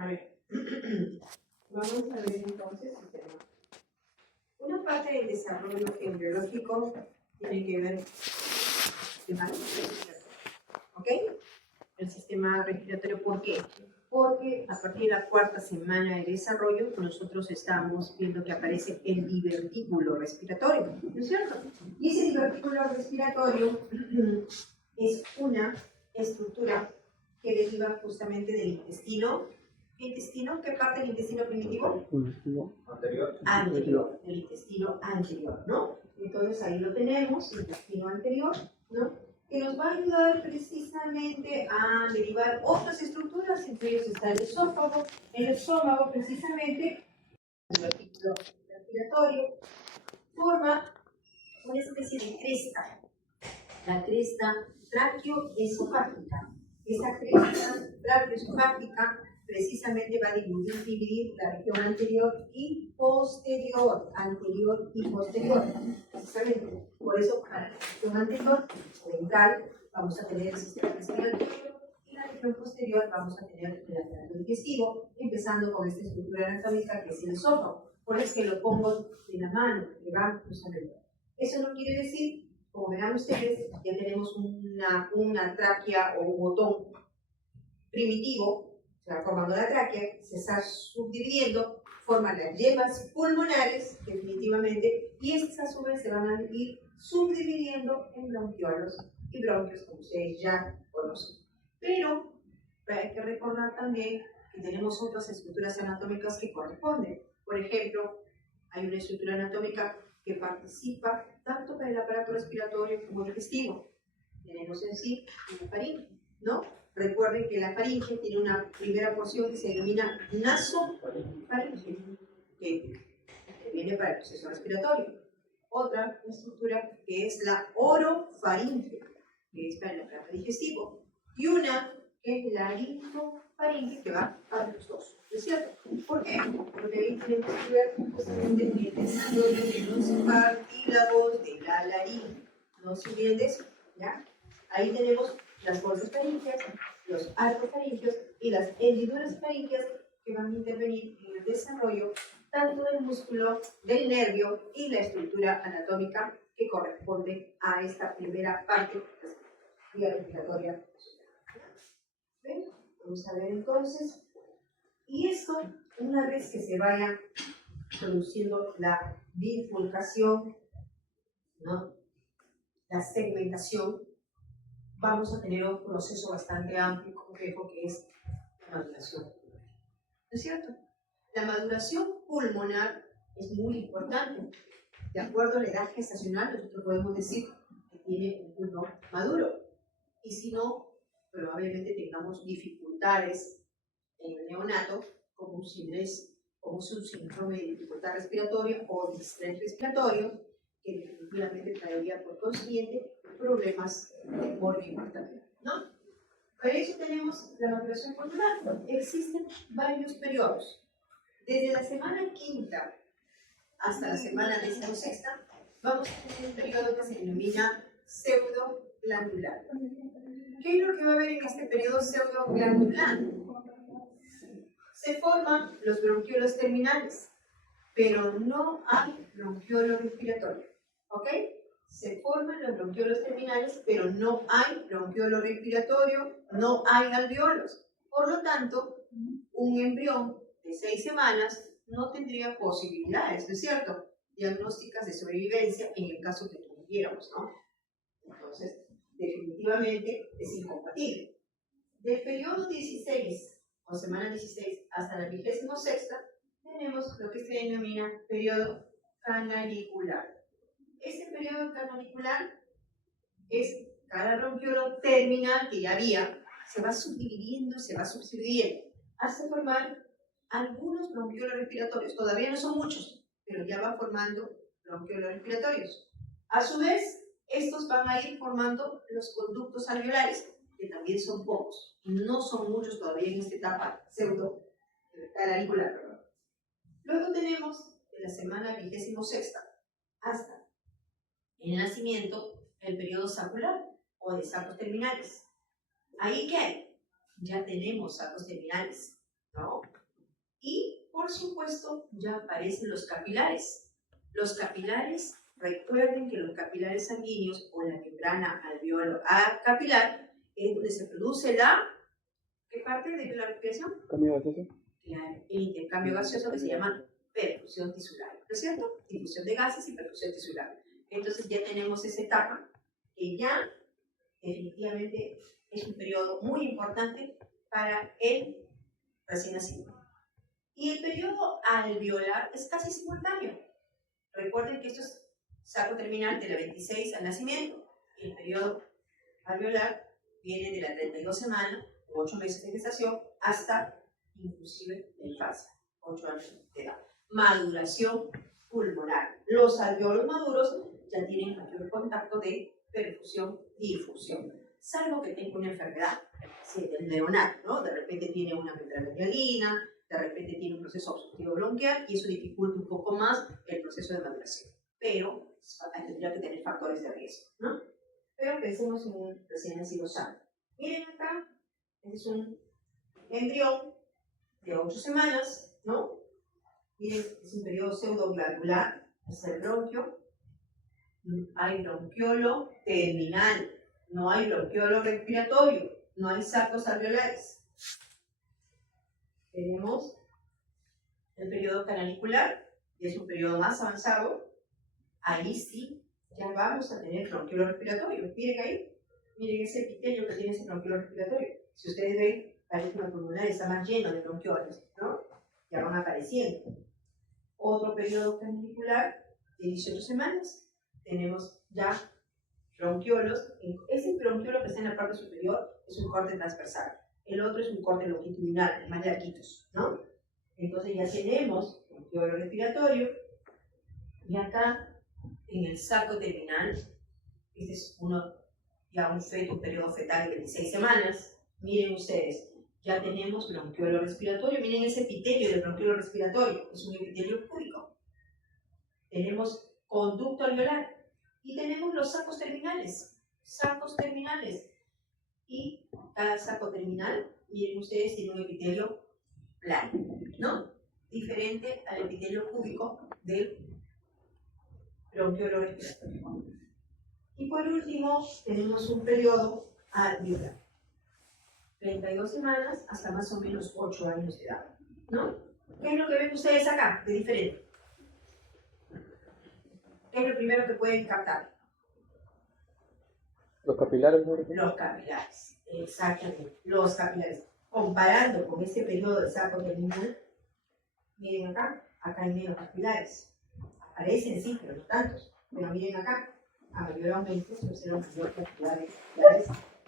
A ver, vamos a ver entonces el tema. Una parte del desarrollo embriológico tiene que ver con el sistema respiratorio. ¿Ok? El sistema respiratorio, ¿por qué? Porque a partir de la cuarta semana de desarrollo, nosotros estamos viendo que aparece el divertículo respiratorio, ¿no es cierto? Y ese divertículo respiratorio es una estructura que deriva justamente del intestino. ¿Intestino? ¿Qué parte del intestino primitivo? Anterior, el intestino anterior, ¿no? Entonces ahí lo tenemos, intestino anterior, ¿no? Que nos va a ayudar precisamente a derivar otras estructuras, entre ellos está el esófago. El estómago, precisamente, el artículo respiratorio, forma una especie de cresta, la cresta tráqueo-esofágica. Esa cresta tráqueo-esofágica precisamente va a dividir la región anterior y posterior, precisamente. Por eso, para la región anterior, ventral, vamos a tener el sistema respiratorio, y la región posterior vamos a tener el aparato digestivo, empezando con esta estructura anatómica que es el esófago. Por eso es que lo pongo de la mano, que va justamente. Eso no quiere decir, como verán ustedes, ya tenemos una tráquea o un botón primitivo, o sea, formando la tráquea, se está subdividiendo, forman las yemas pulmonares, definitivamente, y estas a su vez se van a ir subdividiendo en bronquiolos y bronquios, como ustedes ya conocen. Pero hay que recordar también que tenemos otras estructuras anatómicas que corresponden. Por ejemplo, hay una estructura anatómica que participa tanto para el aparato respiratorio como digestivo. Tenemos en sí una faringe, ¿no? Recuerden que la faringe tiene una primera porción que se denomina nasofaringe, que viene para el proceso respiratorio. Otra estructura que es la orofaringe, que es para el aparato digestivo. Y una que es la linfofaringe, que va a los dos. ¿Es cierto? ¿Por qué? Porque ahí tenemos que ver justamente el desarrollo de los cartílagos de la laringe. No se olviden de eso, ¿ya? Ahí tenemos las bolsas faringeas, los arcos faringeos y las hendiduras faringeas que van a intervenir en el desarrollo tanto del músculo, del nervio y la estructura anatómica que corresponde a esta primera parte vía respiratoria. ¿Ven? Vamos a ver entonces. Y esto, una vez que se vaya produciendo la bifurcación, ¿no?, la segmentación, vamos a tener un proceso bastante amplio y complejo que es la maduración pulmonar. ¿No es cierto? La maduración pulmonar es muy importante. De acuerdo a la edad gestacional, nosotros podemos decir que tiene un pulmón maduro. Y si no, probablemente tengamos dificultades en el neonato, como un síndrome de dificultad respiratoria o distrés respiratorio, que definitivamente traería por consiguiente problemas de morbi-mortalidad, ¿no? Para eso tenemos la maduración pulmonar. Existen varios periodos. Desde la semana quinta hasta la semana 16ª, vamos a tener un periodo que se denomina pseudoglandular. ¿Qué es lo que va a haber en este periodo pseudoglandular? Se forman los bronquiolos terminales, pero no hay bronquiolo respiratorio. ¿Ok? Se forman los bronquiolos terminales, pero no hay bronquiolo respiratorio, no hay alveolos. Por lo tanto, un embrión de 6 semanas no tendría posibilidades, ¿no es cierto?, diagnósticas de sobrevivencia en el caso que tuviéramos, ¿no? Entonces, definitivamente es incompatible. Del periodo 16 o semana 16 hasta la 26ª, tenemos lo que se denomina periodo canalicular. Este periodo canalicular es cada bronquiolo terminal que ya había, se va subdividiendo, hasta formar algunos bronquiolos respiratorios. Todavía no son muchos, pero ya van formando bronquiolos respiratorios. A su vez, estos van a ir formando los conductos alveolares, que también son pocos. No son muchos todavía en esta etapa pseudo-canalicular. Luego tenemos de la semana 26ª hasta el nacimiento el periodo sacular o de sacos terminales. ¿Ahí qué hay? Ya tenemos sacos terminales, ¿no? por supuesto, ya aparecen los capilares. Los capilares, recuerden que los capilares sanguíneos o la membrana alveolo capilar es donde se produce ¿qué parte de la respiración? ¿Cambio gaseoso? El intercambio gaseoso que se llama perfusión tisular, ¿no es cierto? Difusión de gases y perfusión tisular. Entonces ya tenemos esa etapa que ya definitivamente es un periodo muy importante para el recién nacido. Y el periodo alveolar es casi simultáneo. Recuerden que esto es saco terminal de la 26 al nacimiento. El periodo alveolar viene de la 32 semanas u 8 meses de gestación hasta inclusive la infancia, 8 años de edad. Maduración pulmonar. Los alveolos maduros ya tienen mayor contacto de perfusión-difusión, salvo que tenga una enfermedad, el neonato, ¿no? De repente tiene una membranomegalina, de repente tiene un proceso obstructivo bronquial y eso dificulta un poco más el proceso de maduración. Pero tendría que tener factores de riesgo, ¿no? Pero pensemos en un recién nacido sano. Miren acá, este es un embrión de 8 semanas, ¿no? Miren, es un periodo pseudoglandular, es el bronquio. Hay bronquiolo terminal, no hay bronquiolo respiratorio, no hay sacos alveolares. Tenemos el periodo canalicular, que es un periodo más avanzado. Ahí sí, ya vamos a tener bronquiolo respiratorio. Miren ahí, miren ese epitelio que tiene ese bronquiolo respiratorio. Si ustedes ven, la lígula pulmonar está más lleno de bronquioles, ¿no? Ya van apareciendo. Otro periodo canalicular de 18 semanas. Tenemos ya bronquiolos. Ese bronquiolo que está en la parte superior es un corte transversal. El otro es un corte longitudinal, más larguitos, ¿no? Entonces ya tenemos bronquiolo respiratorio. Y acá, en el saco terminal, este es un feto, un periodo fetal de 26 semanas. Miren ustedes, ya tenemos bronquiolo respiratorio. Miren ese epitelio del bronquiolo respiratorio, es un epitelio púbico. Tenemos conducto alveolar y tenemos los sacos terminales. Y cada saco terminal, miren ustedes, tiene un epitelio plano, ¿no? Diferente al epitelio púbico del bronquiolo respiratorio. Y por último, tenemos un periodo alveolar. 32 semanas hasta más o menos 8 años de edad, ¿no? ¿Qué es lo que ven ustedes acá de diferente? ¿Qué es lo primero que pueden captar? ¿Los capilares? Los capilares, exactamente, los capilares. Comparando con este periodo de saco terminal, miren acá hay menos capilares. Aparecen sí, pero no tantos. Pero miren acá, a mayor aumento se observan mayor capilares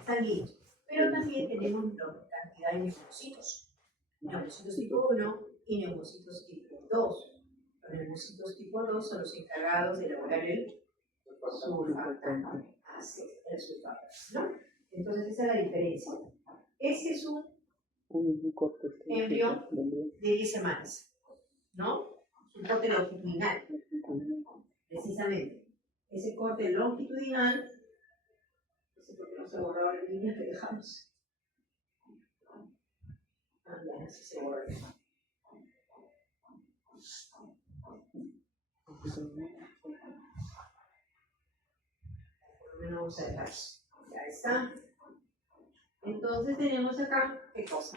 sanguíneos. Pero también tenemos cantidad de neumocitos. Neumocitos tipo 1 y neumocitos tipo 2. Los neumocitos tipo 2 son los encargados de elaborar el surfactante. Así es, el surfactante, ¿no? Entonces esa es la diferencia. Este es un embrión de 10 semanas, ¿no? Un corte longitudinal, precisamente. Ese corte longitudinal, no sé por qué no se borró la línea que dejamos. Ya, así se borra. Por lo menos vamos a dejar. Ya está. Entonces tenemos acá, ¿qué cosa?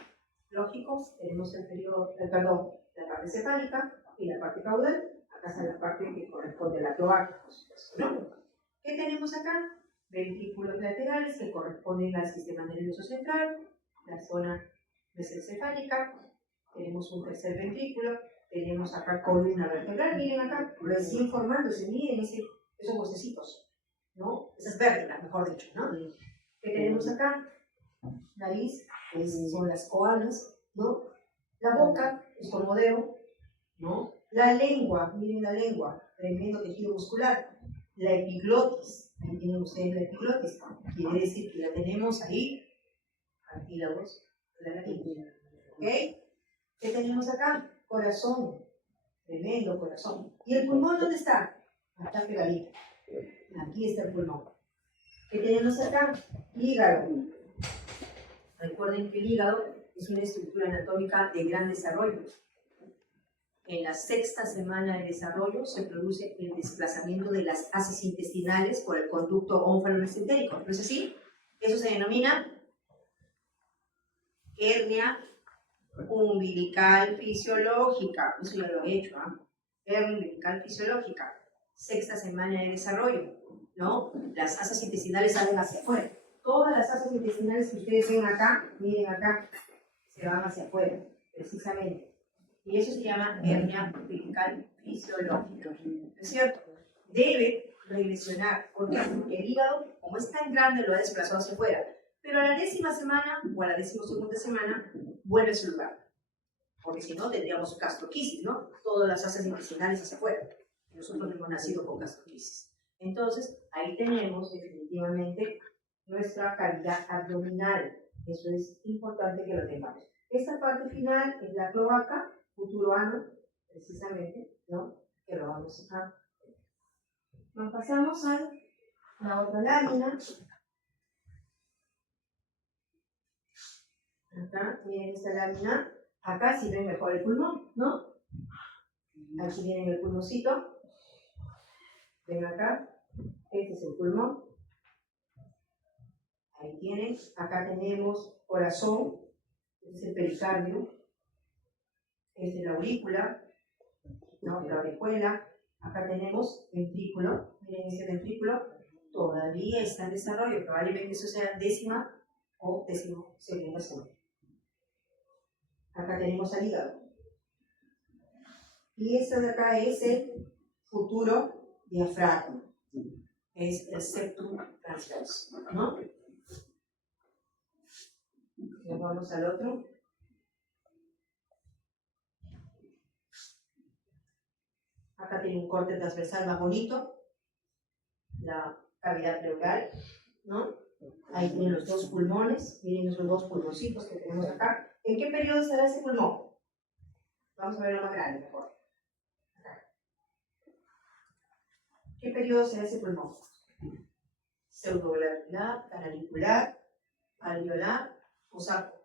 Lógico, tenemos la parte cefálica y la parte caudal. Acá está la parte que corresponde a la cloaca, por supuesto, ¿no? ¿Qué tenemos acá? Ventrículos laterales que corresponden al sistema nervioso central, la zona mesencefálica. Tenemos un tercer ventrículo, tenemos acá columna vertebral, miren acá, recién formándose, miren esos huesecitos, ¿no? Esas vértebras, mejor dicho, ¿no? ¿Qué tenemos acá? Nariz, pues son las coanas, ¿no? La boca, estornudeo, ¿no? La lengua, miren la lengua, tremendo tejido muscular. La epiglotis, ahí tienen ustedes la epiglotis, quiere decir que la tenemos ahí, cartílagos de la nariz. ¿Ok? ¿Qué tenemos acá? Corazón, tremendo corazón. ¿Y el pulmón dónde está? Acá pegadito. Aquí está el pulmón. ¿Qué tenemos acá? Hígado. Recuerden que el hígado es una estructura anatómica de gran desarrollo. En la sexta semana de desarrollo se produce el desplazamiento de las haces intestinales por el conducto ónfalo-mesentérico. ¿No es así? Eso se denomina hernia umbilical fisiológica. Eso ya lo he hecho, ¿ah? Hernia umbilical fisiológica. Sexta semana de desarrollo, ¿no? Las haces intestinales salen hacia afuera. Todas las haces intestinales que ustedes ven acá, miren acá, se van hacia afuera, precisamente. Y eso se llama hernia umbilical fisiológica, ¿no es cierto? Debe regresionar, porque el hígado, como es tan grande, lo ha desplazado hacia afuera. Pero a la 10ª semana, o a la 12ª semana, vuelve a su lugar. Porque si no, tendríamos gastroquisis, ¿no? Todas las haces intestinales hacia afuera. Nosotros hemos nacido con gastroquisis. Entonces, ahí tenemos definitivamente nuestra cavidad abdominal. Eso es importante que lo tengamos. Esta parte final es la cloaca, futuro ano, precisamente, ¿no? Que lo vamos a ver. Nos pasamos a la otra lámina. Acá, miren esta lámina. Acá sí ven mejor el pulmón, ¿no? Aquí viene el pulmoncito. Ven acá. Este es el pulmón. Ahí tienen. Acá tenemos corazón. Este es el pericardio. Esta es la aurícula, ¿no? La orejuela. Acá tenemos ventrículo. Miren ese ventrículo. Todavía está en desarrollo. Probablemente eso sea 10ª o 12ª semana. Acá tenemos al hígado. Y esto de acá es el futuro diafragma. Es el septum transverso, ¿no? Nos vamos al otro. Acá tiene un corte transversal más bonito. La cavidad pleural, ¿no? Ahí tienen los dos pulmones. Miren esos dos pulmoncitos que tenemos acá. ¿En qué periodo estará ese pulmón? Vamos a ver lo más grande mejor. ¿Qué periodo será ese pulmón? Pseudoglandular, canalicular, alveolar o saco.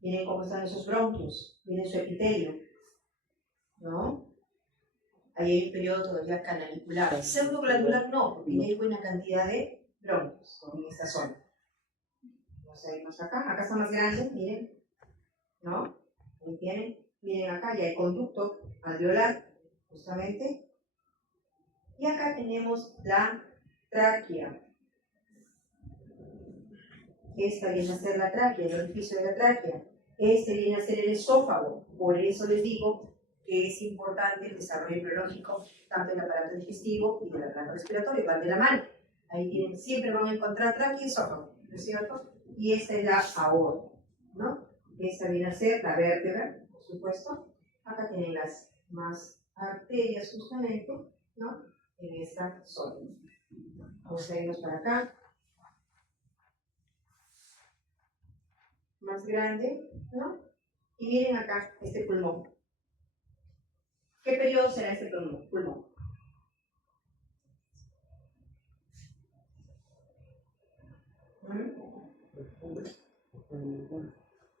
Miren cómo están esos bronquios, miren su epitelio, ¿no? Ahí hay un periodo todavía canalicular. Pseudoglandular no, porque hay buena cantidad de bronquios en esta zona. Vamos a irnos acá, acá está más grande, miren, ¿no? Ahí tienen, miren acá, ya hay conducto alveolar, justamente. Y acá tenemos la tráquea. Esta viene a ser la tráquea, el orificio de la tráquea. Este viene a ser el esófago. Por eso les digo que es importante el desarrollo biológico, tanto del aparato digestivo y del aparato respiratorio, van de la mano. Ahí tienen, siempre van a encontrar tráquea y esófago, ¿no es cierto? Y esta es la aorta, ¿no? Esta viene a ser la vértebra, por supuesto. Acá tienen las más arterias, justamente, ¿no? En esta zona. Vamos a irnos para acá. Más grande, ¿no? Y miren acá este pulmón. ¿Qué periodo será este pulmón?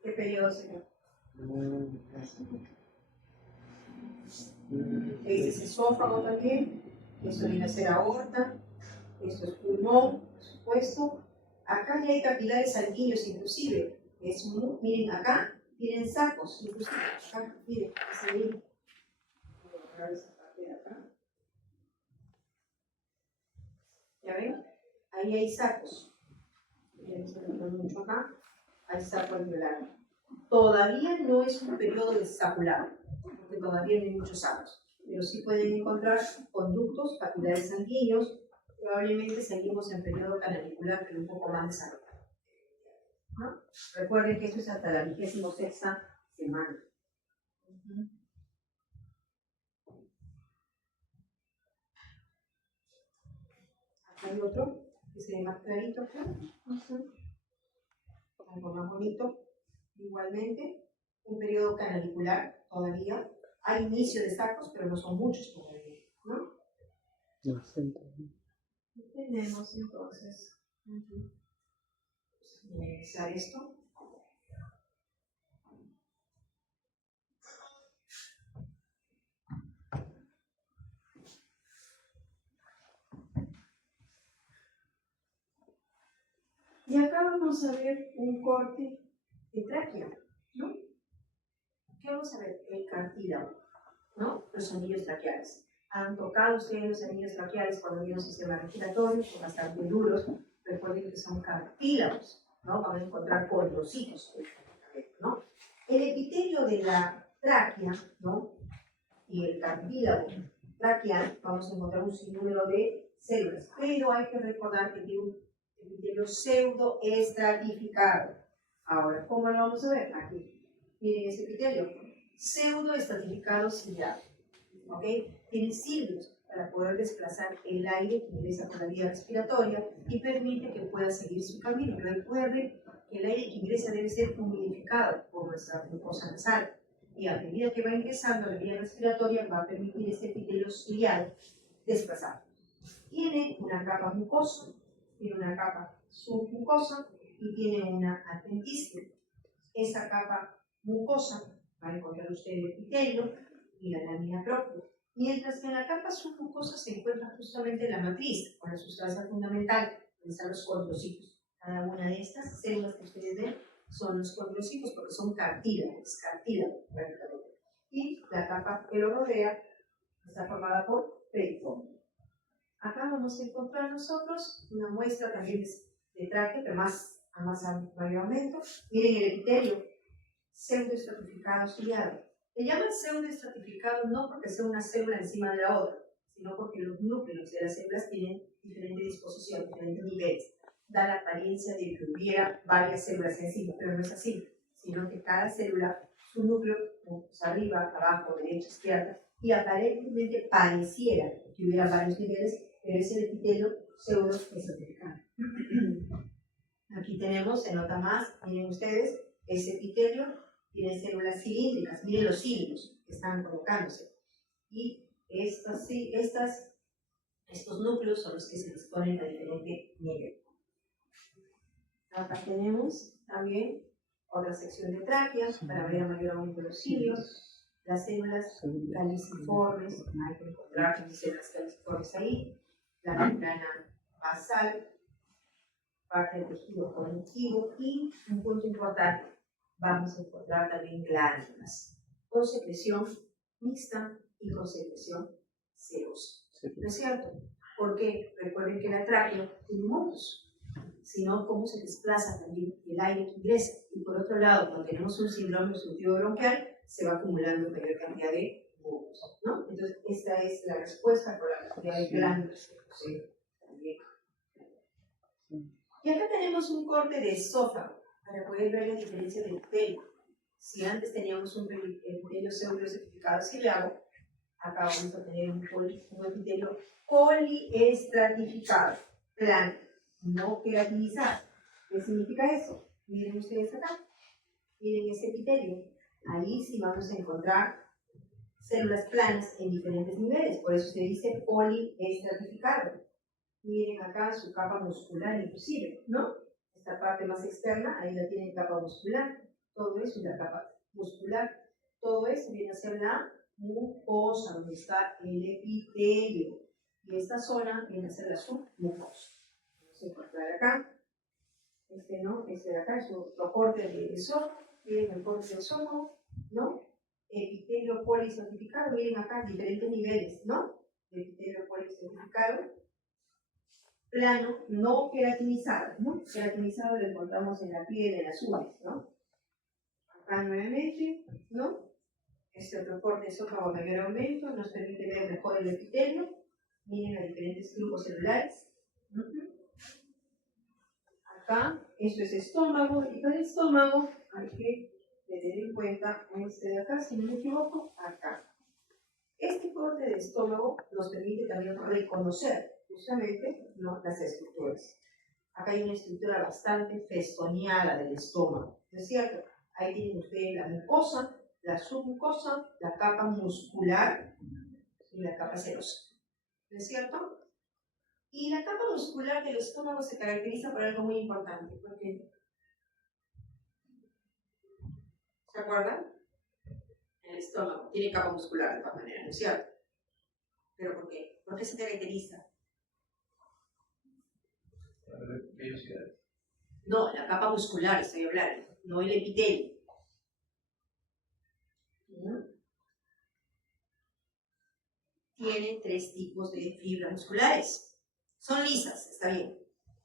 ¿Qué periodo será? Este es esófago también. Esto viene a ser aorta. Esto es pulmón, por supuesto. Acá ya hay capilares sanguíneos inclusive. Miren acá, tienen sacos, inclusive. Acá, miren, es ahí. Voy a borrar esa parte de acá. ¿Ya ven? Ahí hay sacos. Miren, se lo pongo mucho acá. Hay saco alveolar. Todavía no es un periodo desaculado, porque todavía no hay muchos sacos. Pero sí pueden encontrar conductos capilares sanguíneos. Probablemente seguimos en periodo canalicular, pero un poco más desarrollado, ¿no? Recuerden que esto es hasta la 26ª semana. Acá hay otro que se ve más clarito acá. Algo más bonito. Igualmente, un periodo canalicular todavía. Hay inicio de sacos, pero no son muchos todavía, ¿no? Tenemos entonces, vamos a analizar esto. Y acá vamos a ver un corte de tráquea, ¿no? ¿Qué vamos a ver? El cartílago, ¿no? Los anillos traqueales. ¿Han tocado ustedes los anillos traqueales cuando hay un sistema respiratorio? Son bastante duros. Recuerden que son cartílagos, ¿no? Vamos a encontrar condrocitos, ¿no? El epitelio de la tráquea, ¿no? Y el cartílago traqueal, vamos a encontrar un sinnúmero de células, pero hay que recordar que tiene un epitelio pseudoestratificado. Ahora, ¿cómo lo vamos a ver? Aquí. Miren ese epitelio, pseudoestratificado ciliado, ¿ok? Tiene cilios para poder desplazar el aire que ingresa por la vía respiratoria y permite que pueda seguir su camino. Recuerden que el aire que ingresa debe ser humidificado por nuestra mucosa nasal y a medida que va ingresando a la vía respiratoria va a permitir este epitelio ciliado desplazar. Tiene una capa mucosa, tiene una capa submucosa y tiene una adventicia. Esa capa mucosa va a encontrar usted el epitelio y la lámina propia. Mientras que en la capa submucosa se encuentra justamente la matriz, con la sustancia fundamental, donde están los condrocitos. Cada una de estas células que ustedes ven son los condrocitos porque son cartílagos, prácticamente. Y la capa que lo rodea está formada por peritoneo. Acá vamos a encontrar nosotros una muestra también de tráquea, pero a mayor aumento. Miren el epitelio pseudoestratificado ciliado. Le llaman pseudoestratificado no porque sea una célula encima de la otra, sino porque los núcleos de las células tienen diferente disposición, diferentes niveles. Da la apariencia de que hubiera varias células encima, pero no es así, sino que cada célula, su núcleo, pues arriba, abajo, derecha, izquierda, y aparentemente pareciera que hubiera varios niveles, pero es el epitelio pseudoestratificado. Aquí tenemos, se nota más, miren ustedes, ese epitelio tiene células cilíndricas, miren los cilios que están colocándose. Y estos núcleos son los que se disponen a diferente nivel. Acá tenemos también otra sección de tráqueas para ver a mayor aumento de los cilios. Las células caliciformes, hay que encontrar células caliciformes ahí. La membrana basal, parte del tejido conectivo y un punto importante, vamos a encontrar también glándulas con secreción mixta y con secreción serosa. ¿No es cierto? Porque recuerden que la tráquea tiene mucos, sino cómo se desplaza también el aire que ingresa. Y por otro lado, cuando tenemos un síndrome obstructivo bronquial, se va acumulando mayor cantidad de mucos, ¿no? Entonces, esta es la respuesta por la cantidad de glándulas que posee también. Y acá tenemos un corte de esófago para poder ver la diferencia del epitelio. Si antes teníamos un epitelio pseudoestratificado ciliado, acá vamos a tener un epitelio poliestratificado, plano, no queratinizado. ¿Qué significa eso? Miren ustedes acá, miren ese epitelio. Ahí sí vamos a encontrar células planas en diferentes niveles, por eso se dice poliestratificado. Miren acá su capa muscular inclusive, ¿no? Esta parte más externa, ahí la tienen capa muscular, todo eso es la capa muscular, todo eso viene a ser la mucosa, donde está el epitelio, y esta zona viene a ser la submucosa. Vamos a encontrar acá, este de acá es otro corte de esófago, miren el corte de esófago, ¿no? Epitelio poliestratificado, miren acá diferentes niveles, ¿no? Epitelio poliestratificado, plano, no queratinizado, ¿no? Queratinizado lo encontramos en la piel, en las uñas, ¿no? Acá nuevamente, ¿no? Este otro corte de esófago a mayor aumento nos permite ver mejor el epitelio. Miren los diferentes grupos celulares. Acá, esto es estómago, y para el estómago hay que tener en cuenta este de acá, si no me equivoco, acá. Este corte de estómago nos permite también reconocer justamente, ¿no?, las estructuras. Acá hay una estructura bastante festoneada del estómago, ¿no es cierto? Ahí tienen ustedes la mucosa, la submucosa, la capa muscular y la capa serosa, ¿no es cierto? Y la capa muscular del estómago se caracteriza por algo muy importante, porque, ¿se acuerdan? El estómago tiene capa muscular de todas maneras, ¿no es cierto? ¿Pero por qué? ¿Por qué se caracteriza? Vellosidades. No, la capa muscular estoy hablando, no el epitelio. Tiene 3 tipos de fibras musculares. Son lisas, está bien,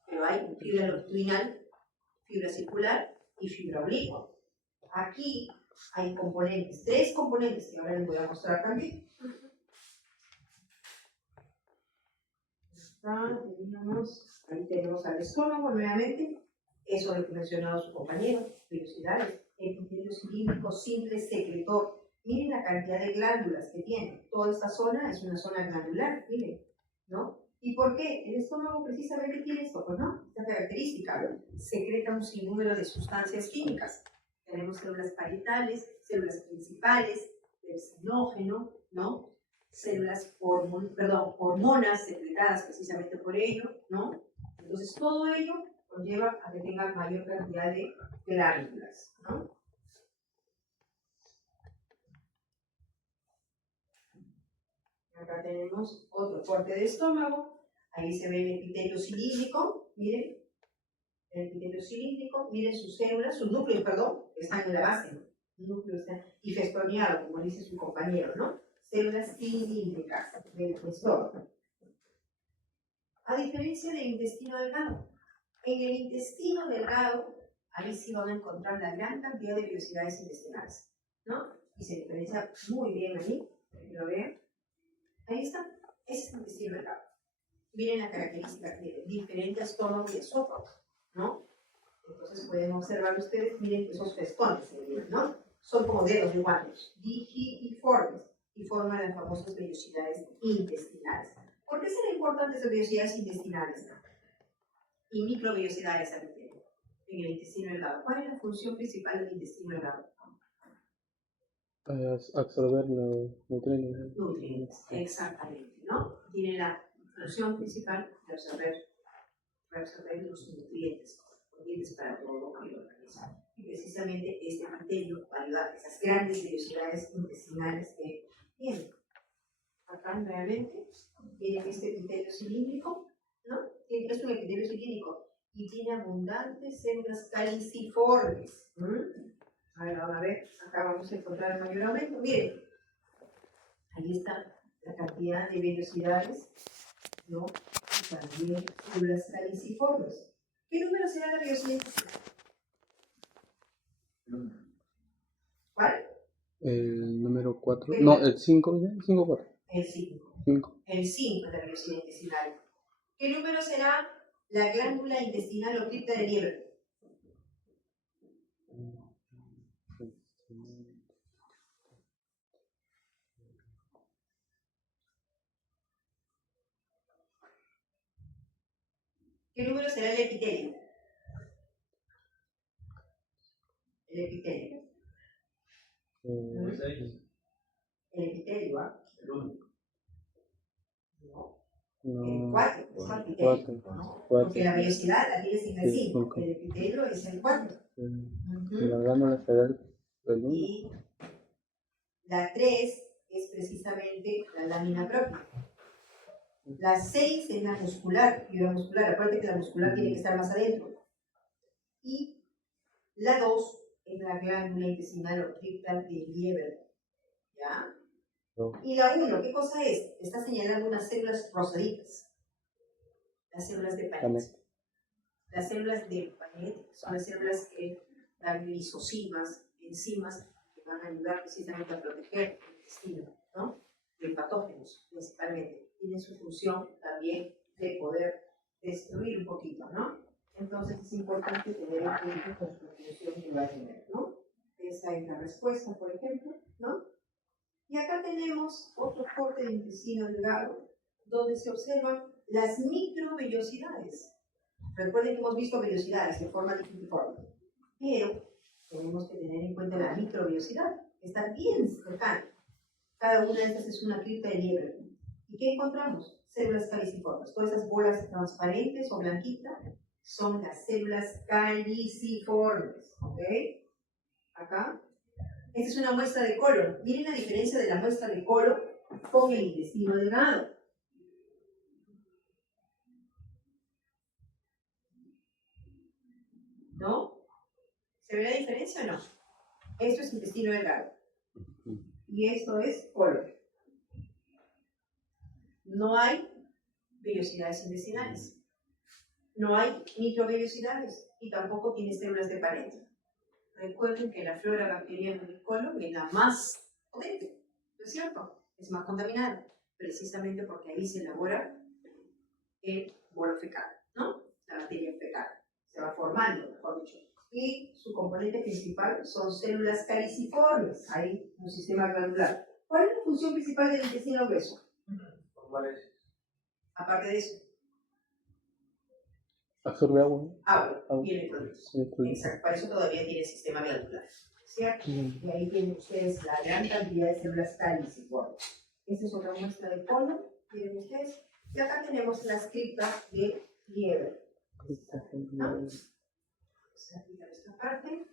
pero hay fibra longitudinal, fibra circular y fibra oblicua. Aquí hay componentes, 3 componentes que ahora les voy a mostrar también. Ahí tenemos al estómago nuevamente, eso lo que mencionado su compañero, vellosidades, epitelio cilíndrico simple secretor. Miren la cantidad de glándulas que tiene. Toda esta zona es una zona glandular, miren, ¿no? ¿Y por qué? El estómago precisamente tiene esto, pues, ¿no? Esta característica, ¿no? Secreta un sinnúmero de sustancias químicas. Tenemos células parietales, células principales, el sinógeno, ¿no? Células, hormonas secretadas precisamente por ello, ¿no? Entonces todo ello conlleva a que tenga mayor cantidad de glándulas, ¿no? Acá tenemos otro corte de estómago, ahí se ve el epitelio cilíndrico, miren, el epitelio cilíndrico, miren sus células, sus núcleos, perdón, están en la base, ¿no? Núcleo está y festoneado, como dice su compañero, ¿no? Células cilíndricas del estómago. A diferencia del intestino delgado, en el intestino delgado, ahí sí van a encontrar la gran cantidad de vellosidades intestinales, ¿no? Y se diferencia muy bien ahí, que lo vean. Ahí está, ese es el intestino delgado. Miren la característica que tiene, diferente estómago y esófago, ¿no? Entonces pueden observar ustedes, miren esos festones, ¿no? Son como dedos de guantes, digiformes, y forman las famosas vellosidades intestinales. ¿Por qué serán importantes las vellosidades intestinales? Y microvellosidades en el intestino delgado. ¿Cuál es la función principal del intestino delgado? Absorber los nutrientes. Nutrientes, exactamente, ¿no? Tiene la función principal de absorber los nutrientes para todo el organismo. Y precisamente este epitelio va a ayudar a esas grandes vellosidades intestinales que tiene. Acá realmente tiene este epitelio cilíndrico, ¿no? Es un epitelio cilíndrico y tiene abundantes células caliciformes. Ahora van a ver, acá vamos a encontrar el mayor aumento. Miren, ahí está la cantidad de vellosidades, ¿no? Y también células caliciformes. ¿Qué número será la vellosidad intestinal? ¿Cuál? El número 4. No, el 5, ¿ya? 5 4. El 5. 5. El 5 es la vellosidad intestinal. ¿Qué número será la glándula intestinal o cripta de Lieber? ¿Qué número será el epitelio? El epitelio. El epitelio, ¿ah? El 1. El 4, es el epitelio, ¿no? Porque la vellosidad la tienes en el 5, el epitelio es el 4. La glándula será el 1. Y la 3 es precisamente la lámina propia. La 6 es la muscular, fibra muscular. Acuérdate que la muscular tiene que estar más adentro. Y la 2 es la glándula intestinal o cripta de Lieber. ¿Ya? Y la 1, ¿qué cosa es? Está señalando unas células rosaditas. Las células de Panet. Las células de Panet son las células que dan lisocimas, enzimas, que van a ayudar precisamente a proteger el intestino, ¿no? De patógenos, principalmente. Tiene su función también de poder destruir un poquito, ¿no? Entonces es importante tener en cuenta con su función que va a tener, ¿no? Esa es la respuesta, por ejemplo, ¿no? Y acá tenemos otro corte de intestino delgado, donde se observan las microvellosidades. Recuerden que hemos visto vellosidades de forma digiforme, pero tenemos que tener en cuenta la microvellosidad, que está bien cercana. Cada una de estas es una cripta de Lieber. ¿Y qué encontramos? Células caliciformes. Todas esas bolas transparentes o blanquitas son las células caliciformes. ¿Ok? Acá. Esta es una muestra de colon. Miren la diferencia de la muestra de colon con el intestino delgado. ¿no? ¿Se ve la diferencia o no? Esto es intestino delgado y esto es colon. No hay vellosidades intestinales, no hay microvellosidades y tampoco tiene células de pared. Recuerden que la flora bacteriana del colon es la más potente, ¿no es cierto? Es más contaminada, precisamente porque ahí se elabora el bolo fecal, ¿no? La materia fecal. Se va formando, mejor dicho. Y su componente principal son células caliciformes, ahí un sistema glandular. ¿Cuál es la función principal del intestino grueso? Aparte de eso, Absorbe agua. agua y electrolitos. Exacto, para eso todavía tiene sistema glandular, ¿cierto? Y ahí tienen ustedes la gran cantidad de células caliciformes. Esta es otra muestra de colon, miren ustedes. Y acá tenemos las criptas de liebre. ¿No? Vamos a quitar esta parte.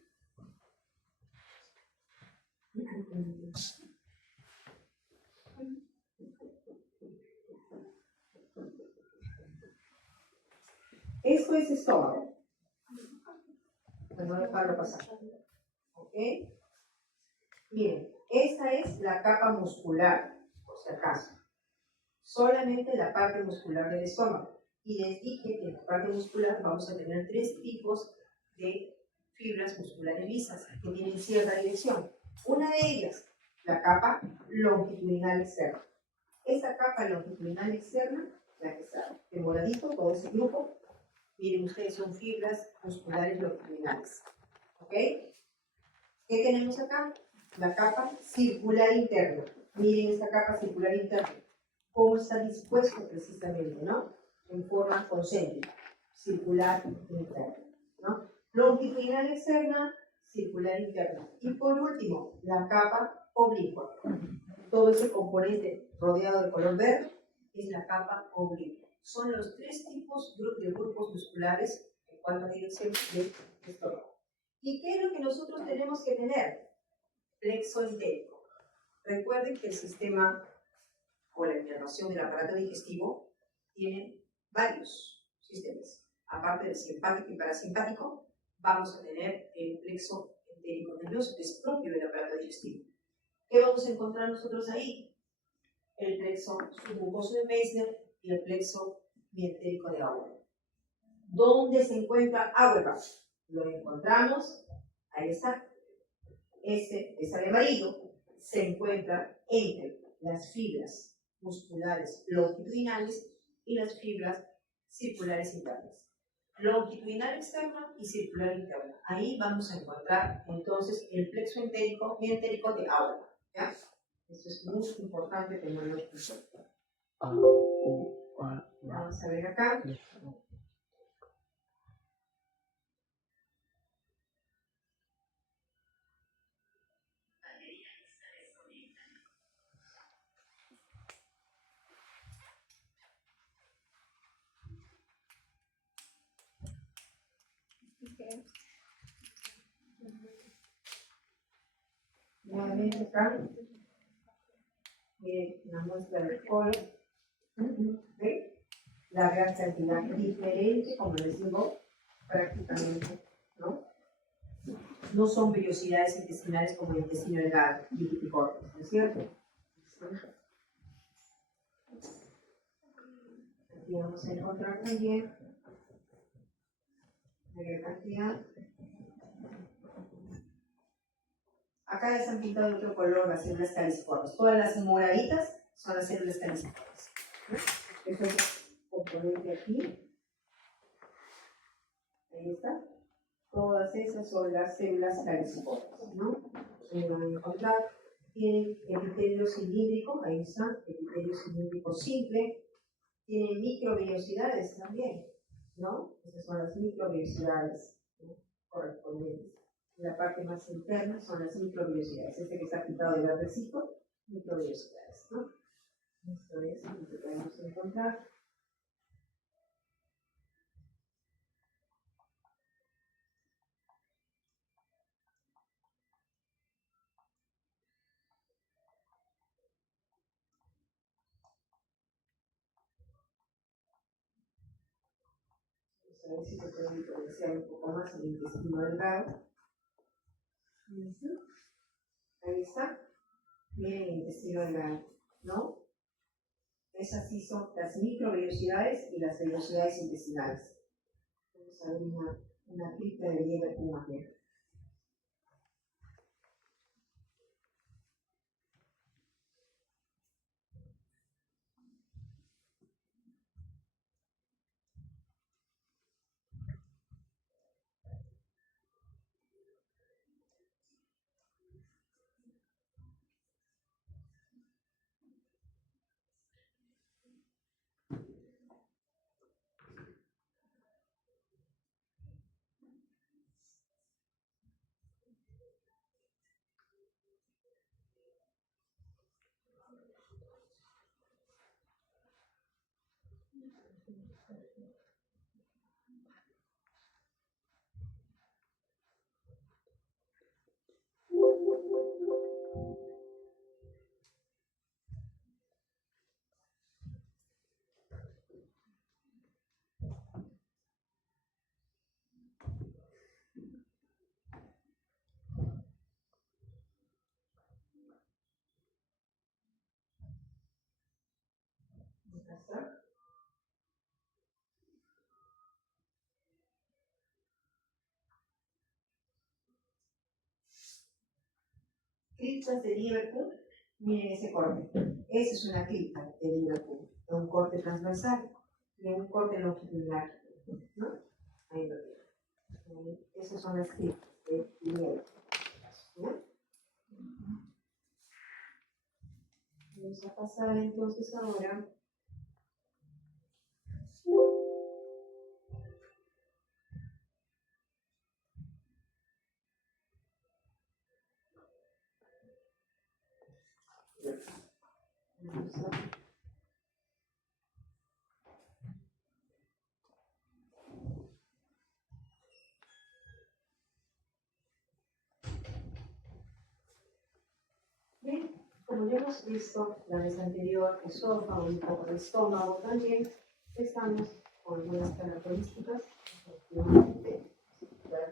Esto es estómago. Pues no dejarlo pasar. ¿Ok? Miren, esta es la capa muscular, por si acaso. Solamente la parte muscular del estómago. Y les dije que en la parte muscular vamos a tener tres tipos de fibras musculares lisas que tienen cierta dirección. Una de ellas, la capa longitudinal externa. Esta capa longitudinal externa, la que está de moradito, todo ese grupo, miren ustedes, son fibras musculares longitudinales. ¿Ok? ¿Qué tenemos acá? La capa circular interna. Miren esta capa circular interna. Cómo está dispuesto precisamente, ¿no? En forma concéntrica. Circular interna, ¿no? Longitudinal externa, circular interna. Y por último, la capa oblicua. Todo ese componente rodeado de color verde es la capa oblicua. Son los tres tipos de grupos musculares en cuanto a dirección del estómago. ¿Y qué es lo que nosotros tenemos que tener? Plexo entérico. Recuerden que el sistema o la inervación del aparato digestivo tiene varios sistemas. Aparte del simpático y parasimpático, vamos a tener el plexo entérico nervioso, que es propio del aparato digestivo. ¿Qué vamos a encontrar nosotros ahí? El plexo submucoso de Meissner y el plexo mientérico de Auerbach. ¿Dónde se encuentra Auerbach? Lo encontramos, ahí está. Este de amarillo, se encuentra entre las fibras musculares longitudinales y las fibras circulares internas. Longitudinal externa y circular interna. Ahí vamos a encontrar entonces el plexo entérico y entérico de Auerbach. ¿Ya? Esto es muy importante tenerlo en cuenta. Vamos a ver acá. Nuevamente acá. Miren, la muestra del colon. ¿Ven? La gran cantidad diferente, como les digo, prácticamente, ¿no? No son vellosidades intestinales como el intestino delgado y piticorto, ¿no es cierto? Aquí vamos a encontrar también la gran cantidad. Acá ya están pintado de otro color las células caliciformes. Todas las moraditas son las células caliciformes. Esto es componente aquí. Ahí está. Todas esas son las células caliciformes, ¿no? Se van a encontrar. Tienen epitelio cilíndrico, ahí está, epitelio cilíndrico simple. Tienen microvellosidades también, ¿no? Esas son las microvellosidades, ¿no? Correspondientes. La parte más interna son las microvellosidades. Este que está pintado de verdecito, microvellosidades, ¿no? Esto es lo que podemos encontrar. a ver si se puede diferenciar un poco más el intestino delgado. Ahí está. Miren el intestino delgado, ¿no? Esas sí son las microvellosidades y las vellosidades intestinales. Vamos a ver una cripta de Lieberkühn más bien. Acá está. Criptas de Lieberkühn, miren ese corte. Esa es una cripta de Lieberkühn, un corte transversal y un corte longitudinal, ¿no? Ahí lo tienen. Esas son las criptas de Lieberkühn, ¿no? Vamos a pasar entonces ahora bien, como ya hemos visto la vez anterior, esófago y un poco de estómago también, estamos con algunas características. Efectivamente,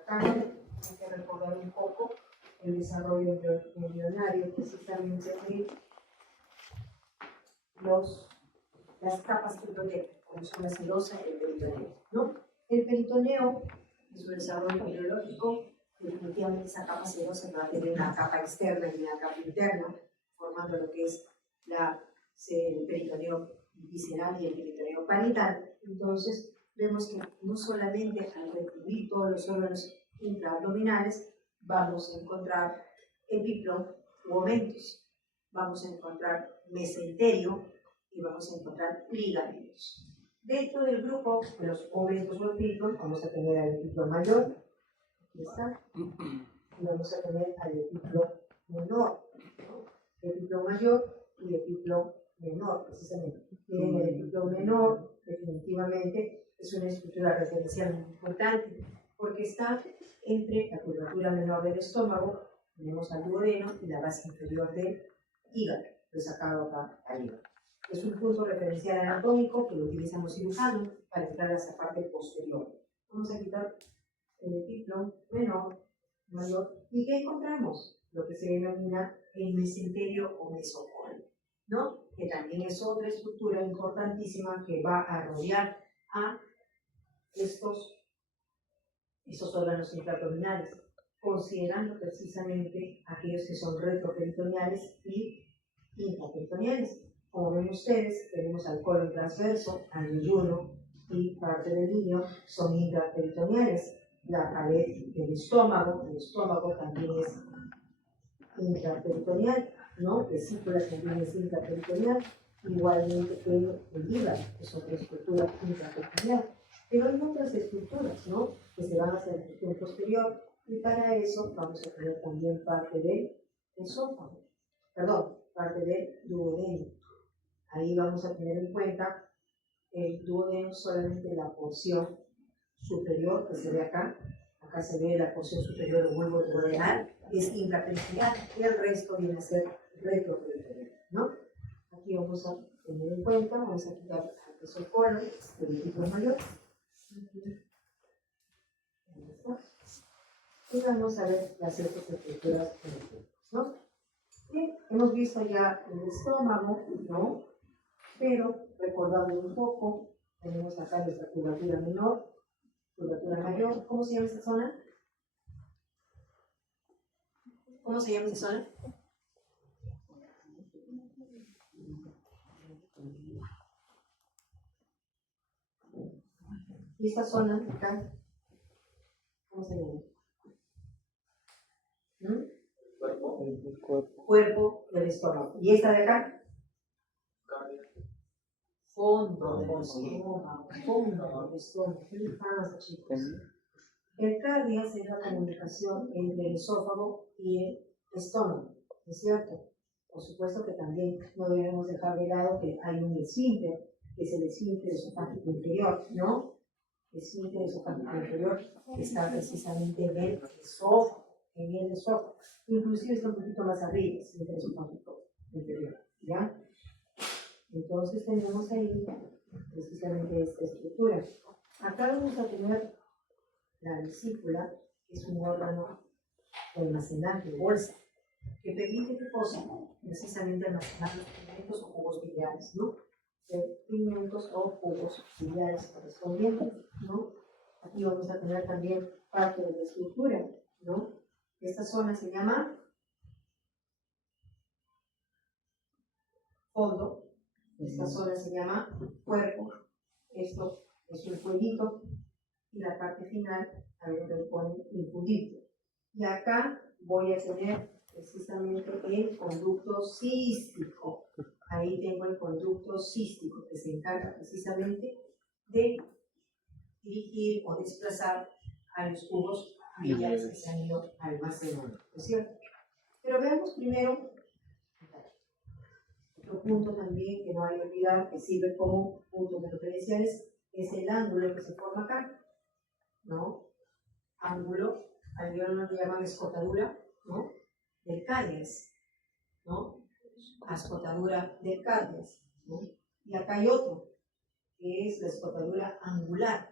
hay que recordar un poco el desarrollo embrionario precisamente de las capas que protegen, como son la serosa y el peritoneo, ¿no? El peritoneo, en su desarrollo embriológico, definitivamente esa capa serosa va a tener una capa externa y una capa interna, formando lo que es el peritoneo visceral y el peritoneo parital. Entonces, vemos que no solamente al recubrir todos los órganos intraabdominales vamos a encontrar epiplo u omentos, vamos a encontrar mesenterio y vamos a encontrar ligamentos. Dentro del grupo de los omentos o epiplos vamos a tener al epiplo mayor, aquí está, y vamos a tener al epiplo menor, ¿no? Epiplo mayor y epiplo menor, precisamente. Miren, el epiplo menor definitivamente es una estructura referencial muy importante porque está entre la curvatura menor del estómago, tenemos al duodeno y la base inferior del hígado, lo he sacado acá al hígado. Es un punto referencial anatómico que lo utilizamos cirujanos para entrar a esa parte posterior. Vamos a quitar el epiplo menor, mayor, y ¿qué encontramos? Lo que se denomina el mesenterio o mesocolio, ¿no? Que también es otra estructura importantísima que va a rodear a estos órganos intraabdominales, considerando precisamente aquellos que son retroperitoneales y intraperitoneales. Como ven ustedes, tenemos al colon transverso, al yeyuno y parte del niño son intraperitoneales. La pared del estómago, el estómago también es intraperitoneal, ¿no? Vesícula también es intraperitoneal, igualmente que el hígado, que es otra estructura intraperitoneal. Pero hay otras estructuras, ¿no? Que se van a hacer en el posterior, y para eso vamos a tener también parte del esófago, perdón, parte del duodeno. Ahí vamos a tener en cuenta el duodeno, solamente la porción superior que se ve acá. Acá se ve la porción superior del bulbo duodenal, es intraperitoneal, y el resto viene a ser retroperitoneal, ¿no? Aquí vamos a tener en cuenta, vamos a quitar el colon, el epiplo mayor. Y vamos a ver las ciertas estructuras, ¿no? Bien, hemos visto ya el estómago, ¿no? Pero recordando un poco, tenemos acá nuestra curvatura menor, curvatura mayor. ¿Cómo se llama esta zona? ¿Cómo se llama esa zona? Y esta zona acá, ¿cómo se llama? Cuerpo del estómago. ¿Y esta de acá? Fondo del estómago. Fondo del estómago. ¿Qué les pasa, chicos? El cardias es la comunicación entre el esófago y el estómago, ¿es cierto? Por supuesto que también no debemos dejar de lado que hay un esfínter, que es el esfínter esofágico inferior, ¿no? El esfínter esofágico inferior está precisamente en el esófago, inclusive está un poquito más arriba, el esfínter esofágico inferior, ¿ya? Entonces tenemos ahí precisamente esta estructura. Acá vamos a tener la vesícula, que es un órgano de almacenaje, bolsa, que permite ¿qué cosa? Precisamente almacenar los pigmentos o jugos biliares, ¿no? Pigmentos o jugos biliares correspondientes, ¿no? Aquí vamos a tener también parte de la estructura, ¿no? Esta zona se llama fondo, esta zona se llama cuerpo, esto es un cuellito, y la parte final, algo que le ponen infundible. Y acá voy a tener precisamente el conducto cístico. Ahí tengo el conducto cístico que se encarga precisamente de dirigir o desplazar a los jugos biliares que se han ido almacenando, ¿no es cierto? Pero veamos primero otro punto también que no hay que olvidar, que sirve como puntos referenciales, es el ángulo que se forma acá, ¿no? Ángulo, algunos lo llaman escotadura, ¿no? Del cardias, ¿no? Escotadura del cardias, ¿no? Y acá hay otro, que es la escotadura angular,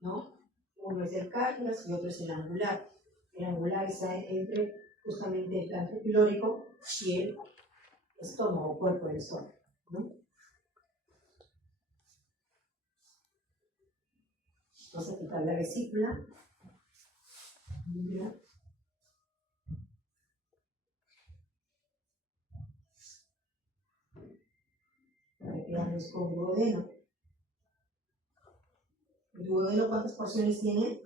¿no? Uno es el cardias y otro es el angular. El angular está entre justamente el canto pilórico y el estómago, cuerpo del estómago, ¿no? Vamos a quitar la vesícula. Mira. Para quedarnos con duodeno. ¿El duodeno cuántas porciones tiene?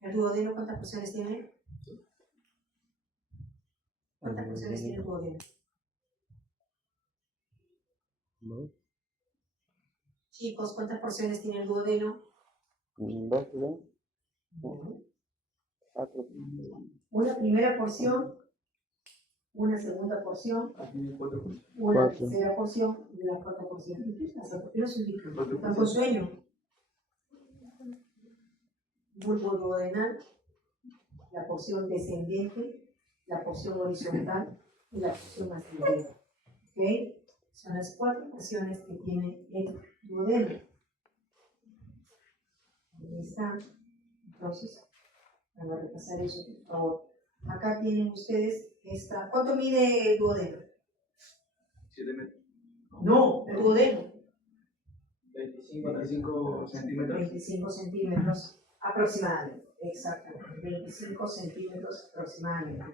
¿El duodeno cuántas porciones tiene? ¿Cuántas porciones tiene el duodeno? ¿No? Chicos, ¿cuántas porciones tiene el duodeno? Dos, ¿no? Cuatro. Una primera porción, una segunda porción, una tercera porción y una cuarta porción. ¿Qué pasa? ¿Por qué no se ubican? ¿Están con sueño? Bulbo duodenal, la porción descendente, la porción horizontal y la porción ascendente. ¿Ok? Son las cuatro porciones que tiene el duodeno. Ahí está. Entonces, vamos a repasar eso, por favor. Acá tienen ustedes esta. ¿Cuánto mide el duodeno? 7 metros. No, el duodeno. 25 centímetros. 25 centímetros aproximadamente. Exactamente. 25 centímetros aproximadamente.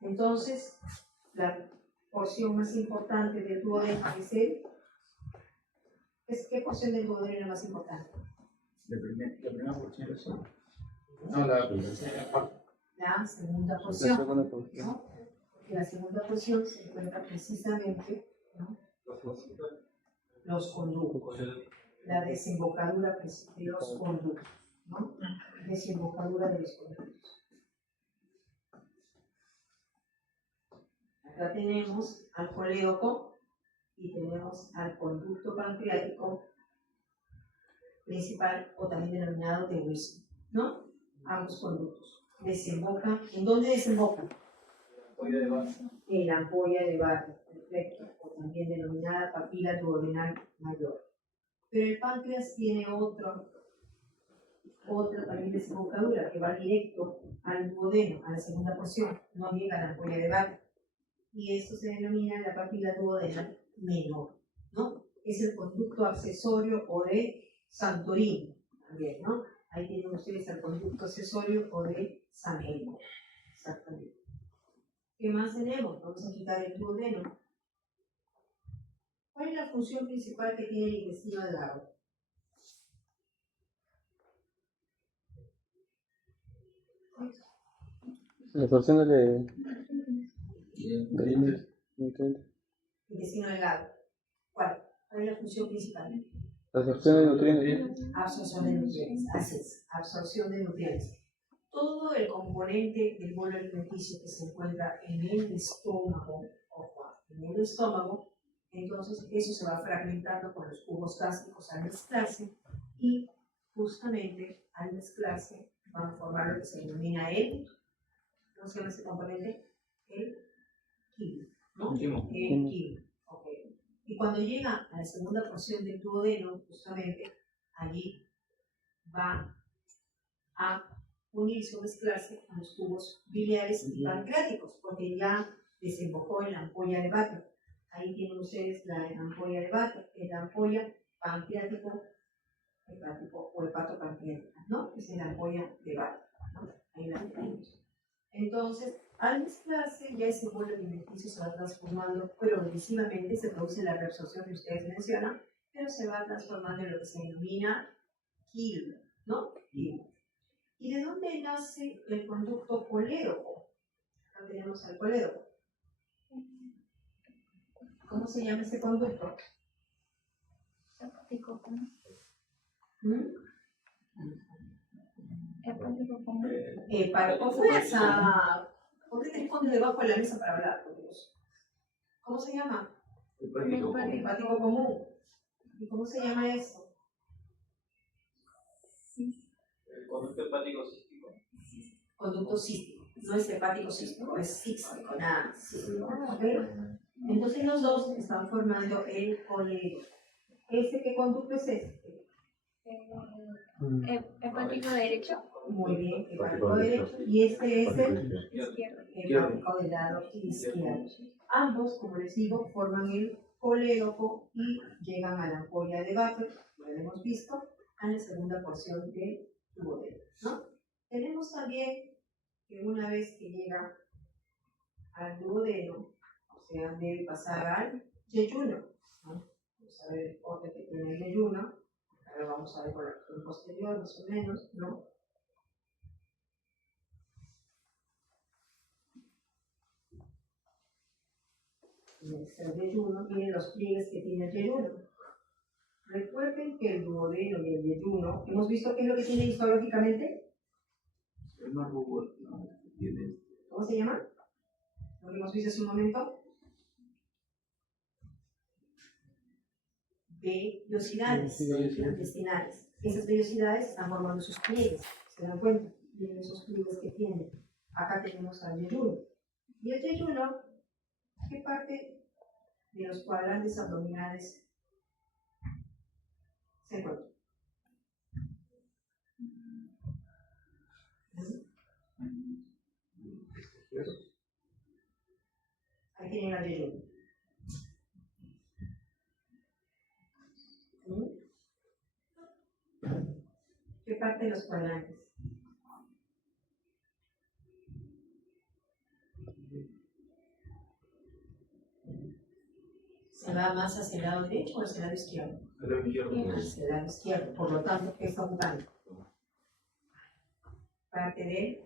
Entonces, la porción más importante del duodeno ¿qué porción del duodeno es la más importante? La primera porción. No, la primera parte. La segunda La porción. segunda porción. ¿No? Porque la segunda porción se encuentra precisamente, ¿no? Los conductos. La desembocadura de los conductos, ¿no? Desembocadura de los conductos. Acá tenemos al colédoco y tenemos al conducto pancreático principal o también denominado de Wilson, ¿no? Ambos conductos. Desembocan. ¿En dónde desembocan? ampolla de Barr. En la ampolla de Barr, perfecto, o también denominada papila duodenal mayor. Pero el páncreas tiene otra también desembocadura que va directo al duodeno, a la segunda porción, no llega a la ampolla de Barr. Y esto se denomina la papila duodenal menor, ¿no? Es el conducto accesorio o de Santorini, también, ¿no? Ahí tienen ustedes el conducto accesorio o de Santorini, exactamente. ¿Qué más tenemos? Vamos a quitar el duodeno. ¿Cuál es la función principal que tiene el intestino delgado? La absorción de Nutrientes. nutrientes. Intestino delgado. ¿Cuál? ¿Cuál es la función principal? La absorción de nutrientes. Absorción de nutrientes. Así es, absorción de nutrientes. Todo el componente del bolo alimenticio que se encuentra en el estómago, entonces eso se va fragmentando con los jugos gástricos al mezclarse y justamente al mezclarse van a formar lo que se denomina ¿cómo se llama este componente? El quimo, ¿no? El quimo. Ok. Y cuando llega a la segunda porción del duodeno, justamente allí va a unirse o mezclarse con los tubos biliares y pancreáticos, porque ya desembocó en la ampolla de Barr. Ahí tienen ustedes la ampolla de Barr, que es la ampolla pancreático, hepático o hepatopancreática, ¿no? Es la ampolla de Barr, ¿no? Ahí la tenemos. Entonces, al mezclarse, ya ese bolo alimenticio se va transformando progresivamente, se produce la reabsorción que ustedes mencionan, pero se va transformando en lo que se denomina quilma, ¿no? Quilma. ¿Y de dónde nace el conducto colédoco? Acá tenemos al colédoco. ¿Cómo se llama este conducto? Hepático común. ¿Mm? Hepático común. Con fuerza. ¿Por qué te escondes debajo de la mesa para hablar, por Dios? ¿Cómo se llama? Hepático común. ¿Y cómo se llama eso? El conducto hepático cístico. Conducto cístico. No es hepático cístico, es cístico, nada. ¿Ok? Entonces los dos están formando el colédoco. ¿Qué conducto es este? Hepático derecho. Muy bien, hepático derecho. Y este es el Izquierdo. hepático del lado izquierdo. Ambos, como les digo, forman el colédoco y llegan a la ampolla de Barr, ya lo hemos visto, a la segunda porción del duodeno, ¿no? Tenemos también que una vez que llega al duodeno, o sea, debe pasar al yeyuno, ¿no? Vamos a ver el corte que tiene el yeyuno. Ahora vamos a ver por el posterior, más o menos, ¿no? El yeyuno, miren los pliegues que tiene el yeyuno. Recuerden que el duodeno y el yeyuno, ¿hemos visto qué es lo que tiene histológicamente? Es más rugoso, ¿no? Tiene. ¿Cómo se llama? Lo que hemos visto hace un momento. Vellosidades intestinales. Esas vellosidades están formando sus pliegues. ¿Se dan cuenta? Miren esos pliegues que tienen. Acá tenemos al yeyuno. Y el yeyuno, ¿qué parte de los cuadrantes abdominales se encuentra? Ahí tienen al yeyuno. ¿Qué parte de los cuadrantes? ¿Se va más hacia el lado derecho o hacia el lado izquierdo? Hacia el lado izquierdo. Por lo tanto, ¿qué está ocupando? Parte del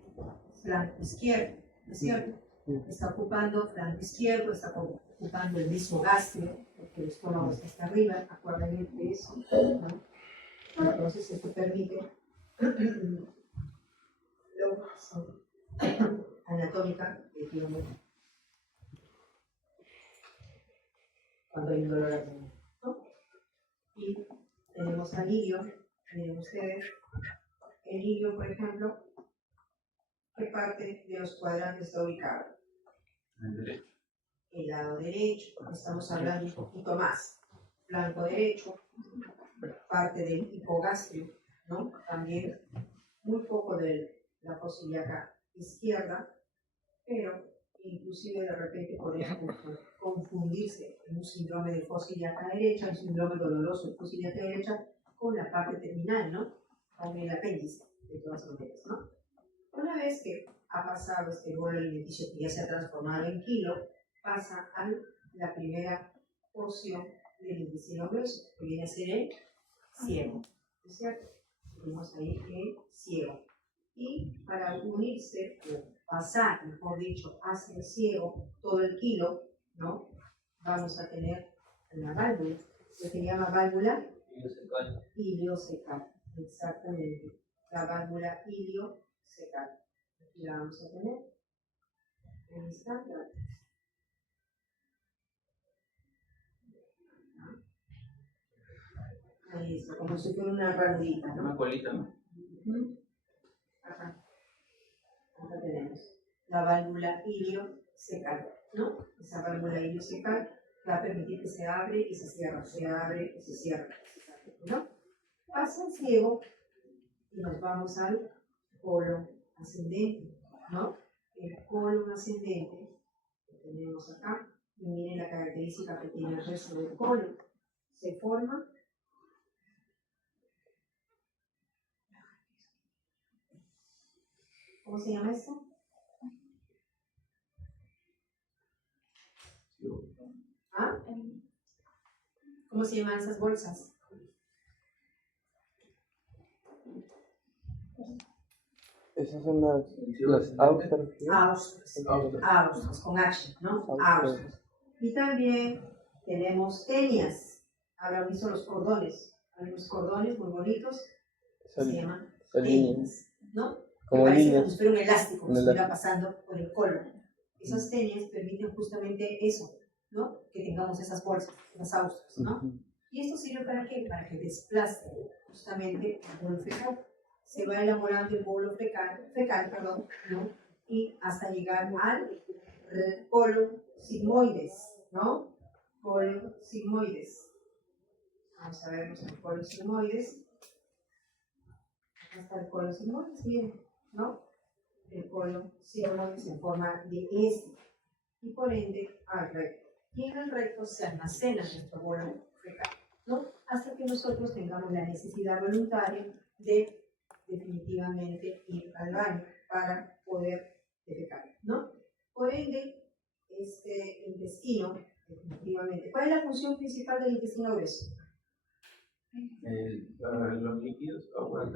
flanco izquierdo, ¿no es cierto? Está ocupando flanco izquierdo, está ocupando el mismo gastrio, porque el estómago está hasta arriba, acuérdense de eso, ¿no? Entonces esto permite la anatómica de tiene cuando hay un dolor abdominal, ¿no? Y tenemos al ilio, miren ustedes, el ilio, por ejemplo, ¿qué parte de los cuadrantes está ubicado? El derecho. El lado derecho, estamos hablando un poquito más. Flanco derecho, parte del hipogastrio, ¿no? También muy poco de la fosa ilíaca izquierda, pero inclusive de repente podría confundirse en un síndrome de fosa ilíaca derecha, un síndrome doloroso de fosa ilíaca derecha, con la parte terminal, ¿no? Con el apéndice, de todas maneras, ¿no? Una vez que ha pasado este bolo alimenticio que ya se ha transformado en kilo, pasa a la primera porción del intestino grueso, que viene a ser el ciego, ¿no es cierto? Tenemos ahí el ciego. Y para unirse, o pasar, mejor dicho, hacia el ciego, todo el kilo, ¿no? Vamos a tener la válvula, que se llama válvula iliocecal. Exactamente, la válvula iliocecal. Aquí la vamos a tener. Un instante. Ahí está, como si fuera una ranurita, ¿no? Una colita, ¿no? Acá. Acá tenemos la válvula iliocecal, ¿no? Esa válvula iliocecal va a permitir que se abre y se cierra, se abre y se cierra, ¿no? Pasa el ciego y nos vamos al colon ascendente, ¿no? El colon ascendente que tenemos acá, y miren la característica que tiene el resto del colon. Se forma ¿cómo se llama esto? ¿Ah? ¿Cómo se llaman esas bolsas? Esas son las austras. Austras, con H, ¿no? Austras. Y también tenemos tenias. Habrán visto los cordones. Hay unos cordones muy bonitos que se llaman tenias, ¿no? Como parece líneas. como si fuera un elástico que Un estuviera elástico. pasando por el colon. Esas tenias permiten justamente eso, ¿no? Que tengamos esas bolsas, esas austras, ¿no? ¿Y esto sirve para qué? Para que desplace justamente el bolo fecal. Se va elaborando el bolo fecal, ¿no? Y hasta llegar al colon sigmoides, ¿no? Colon sigmoides. Vamos a ver nuestro colon sigmoides. Acá está el colon sigmoides, bien, ¿no? El colon sigmoides en forma de S. Y por ende al recto. Y en el recto se almacena nuestro bolo fecal, ¿no? Hasta que nosotros tengamos la necesidad voluntaria de definitivamente ir al baño para poder defecar, ¿no? Por ende, este intestino, definitivamente, ¿cuál es la función principal del intestino grueso? Los líquidos, agua,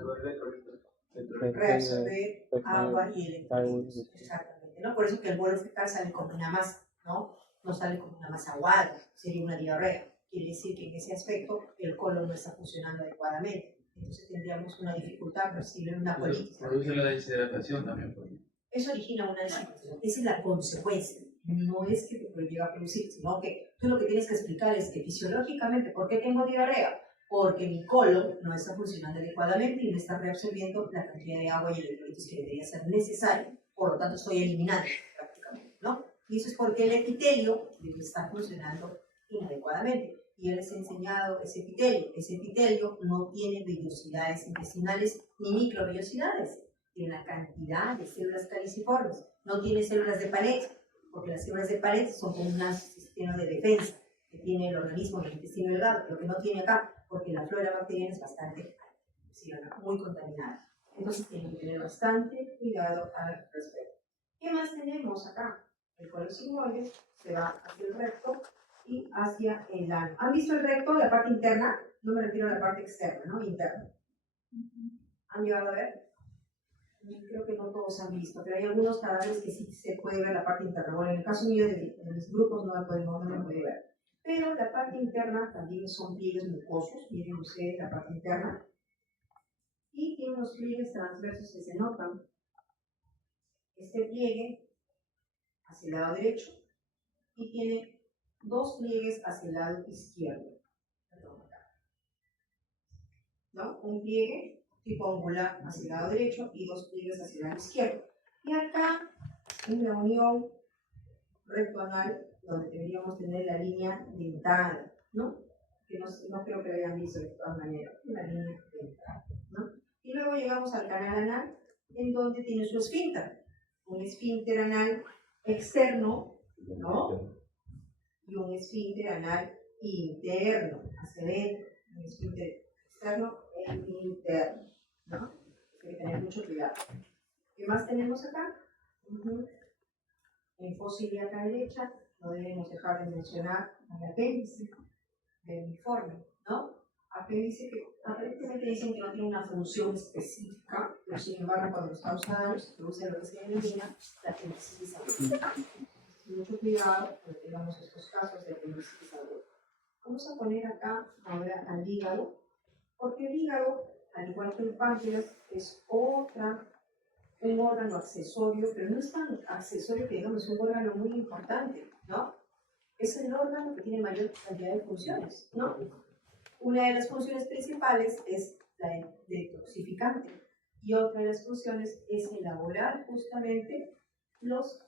Reabsorber agua y electrolitos, exactamente, ¿no? Por eso que el bolo fecal sale como una masa, ¿no? No sale como una masa aguada, sería una diarrea. Quiere decir que en ese aspecto el colon no está funcionando adecuadamente. Entonces tendríamos una dificultad posible, una colitis. Produce la deshidratación también. Eso origina una deshidratación. Esa es la consecuencia. No es que te llega a producir, sino que tú lo que tienes que explicar es que fisiológicamente, ¿por qué tengo diarrea? Porque mi colon no está funcionando adecuadamente y no está reabsorbiendo la cantidad de agua y electrolitos que debería ser necesaria. Por lo tanto, estoy eliminando prácticamente, ¿no? Y eso es porque el epitelio debe estar funcionando inadecuadamente. Y yo les he enseñado ese epitelio. Ese epitelio no tiene vellosidades intestinales ni microvellosidades. Tiene una cantidad de células caliciformes. No tiene células de Palet, porque las células de Palet son como un sistema de defensa que tiene el organismo en el intestino delgado, lo que no tiene acá, porque la flora bacteriana es bastante, muy contaminada. Entonces tienen que tener bastante cuidado al respecto. ¿Qué más tenemos acá? El colon sigmoides se va hacia el recto y hacia el ano. ¿Han visto el recto, la parte interna? No me refiero a la parte externa, ¿no? Interna. ¿Han llegado a ver? Creo que no todos han visto, pero hay algunos cadáveres que sí se puede ver la parte interna. Bueno, en el caso mío de mis grupos no me puede ver. Pero la parte interna también son pliegues mucosos. Miren ustedes la parte interna. Y tiene unos pliegues transversos que se notan. Este pliegue hacia el lado derecho y tiene dos pliegues hacia el lado izquierdo. ¿No? Un pliegue tipo angular hacia el lado derecho y dos pliegues hacia el lado izquierdo. Y acá, en la unión recto anal, donde deberíamos tener la línea dentada, ¿no? Que no creo que lo hayan visto de todas maneras, una línea dentada, ¿no? Y luego llegamos al canal anal, en donde tiene su esfínter, un esfínter anal externo, ¿no? Y un esfínter anal interno, hacia adentro, un esfínter externo e interno, ¿no? Hay que tener mucho cuidado. ¿Qué más tenemos acá? En fosa ilíaca derecha, no debemos dejar de mencionar al apéndice del uniforme, ¿no? Apéndice que aparentemente dicen que no tiene una función específica, pero sin embargo cuando está usado se produce lo que se denomina la apendicitis aguda. Mucho cuidado cuando tengamos estos casos de apendicitis aguda. Vamos a poner acá ahora al hígado, porque el hígado, al igual que el páncreas, es un órgano accesorio, pero no es tan accesorio que digamos, es un órgano muy importante, ¿no? Es el órgano que tiene mayor cantidad de funciones, ¿no? Una de las funciones principales es la de detoxificante y otra de las funciones es elaborar justamente los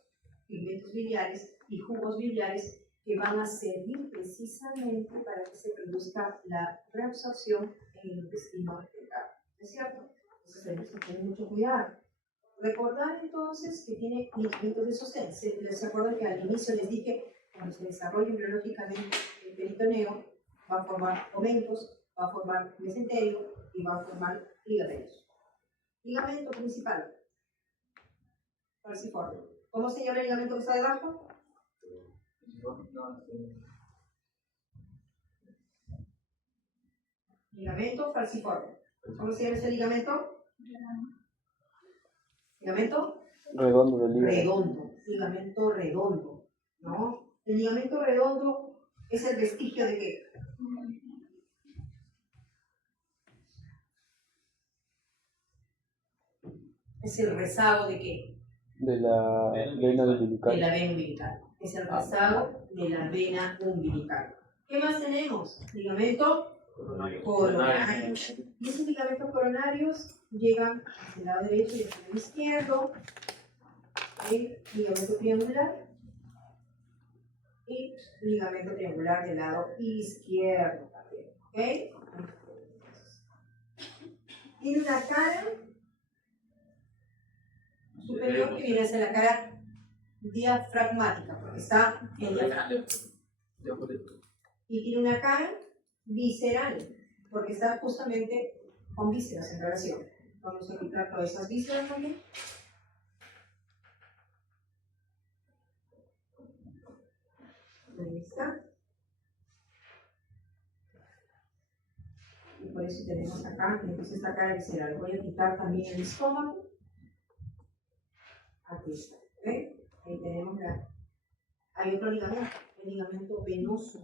pigmentos biliares y jugos biliares que van a servir precisamente para que se produzca la reabsorción en el intestino delgado, ¿es cierto? Entonces tenemos que tener mucho cuidado. Recordar entonces que tiene ligamentos de sostén. ¿Se acuerdan que al inicio les dije cuando se desarrolla embriológicamente el peritoneo va a formar omentos, va a formar mesenterio y va a formar ligamentos? Ligamento principal, falciforme. ¿Cómo se llama el ligamento que está debajo? Ligamento falciforme. ¿Cómo se llama ese ligamento? Ligamento Redondo del hígado. redondo, ligamento redondo, ¿no? El ligamento redondo es el vestigio de qué? Es el rezago de qué? De la vena umbilical. De la vena umbilical. Es el rezago de la vena umbilical. ¿Qué más tenemos? Ligamento coronario. Y esos ligamentos coronarios llegan hacia el lado derecho y hacia el lado izquierdo. El ligamento triangular y ligamento triangular del lado izquierdo también. ¿Ok? Tiene una cara superior que viene a ser la cara diafragmática, porque está en diafragma. Y tiene una cara visceral, porque está justamente con vísceras en relación. Vamos a quitar todas esas vísceras también. Ahí está. Y por eso tenemos acá, entonces esta cara visceral. Voy a quitar también el estómago. Aquí está. ¿Ven? Ahí tenemos la. Hay otro ligamento, el ligamento venoso,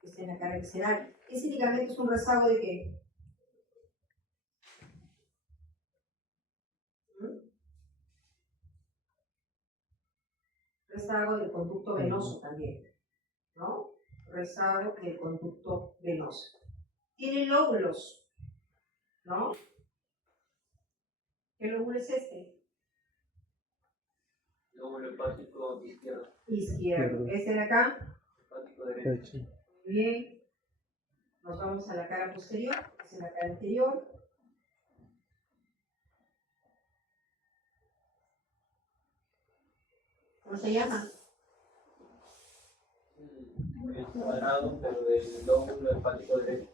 que está en la cara visceral. Ese ligamento es un rezago de qué? Rezago del conducto venoso también, ¿no? Rezago del conducto venoso. Tiene lóbulos, ¿no? ¿Qué lóbulo es este? Lóbulo hepático izquierdo. Izquierdo. ¿Este de acá? Hepático derecho. Muy bien. Nos vamos a la cara posterior, esta es la cara anterior. ¿Cómo se llama? Es cuadrado, pero del lóbulo hepático derecho.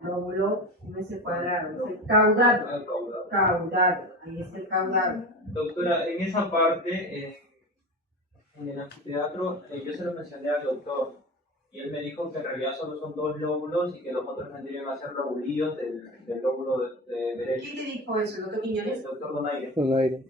Lóbulo, no es el cuadrado, es el caudado. Caudado, ahí está el caudado. Doctora, en esa parte, en el anfiteatro, yo se lo mencioné al doctor y él me dijo que en realidad solo son 2 lóbulos y que los otros tendrían a ser lobulillos del lóbulo derecho. ¿Quién te dijo eso, el doctor Quiñones? El doctor Donaire. Con aire.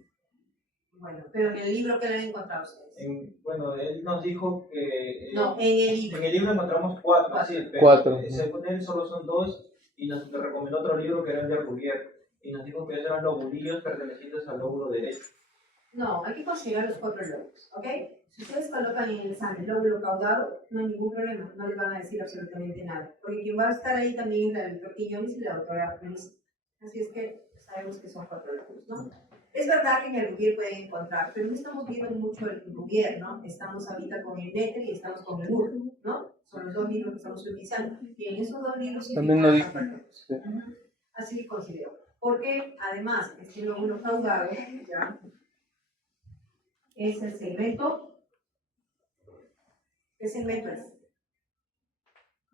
Bueno, pero en el libro que le han encontrado ustedes. Bueno, él nos dijo que... No, en el libro. En el libro encontramos 4, sí, pero 4. según él solo son 2 y nos recomendó otro libro que era el de Rouvier y nos dijo que esos eran lobulillos pertenecientes al lóbulo derecho. No, hay que considerar los 4 lóbulos, ¿ok? Si ustedes colocan en el examen el lóbulo caudado, no hay ningún problema, no les van a decir absolutamente nada, porque quien va a estar ahí también es la del doctor Quiñones y la doctora Melissa. Así es que sabemos que son 4 lóbulos, ¿no? Es verdad que en el Rubier pueden encontrar, pero no estamos viendo mucho el Rubier, ¿no? Estamos ahorita con el Meter y estamos con el UR, ¿no? Son los dos libros que estamos utilizando. Y en esos dos libros sí También lo figuran dije. los Sí. Así que considero. Porque además, este lóbulo caudado, ¿ya? Es el segmento. ¿Qué segmento es?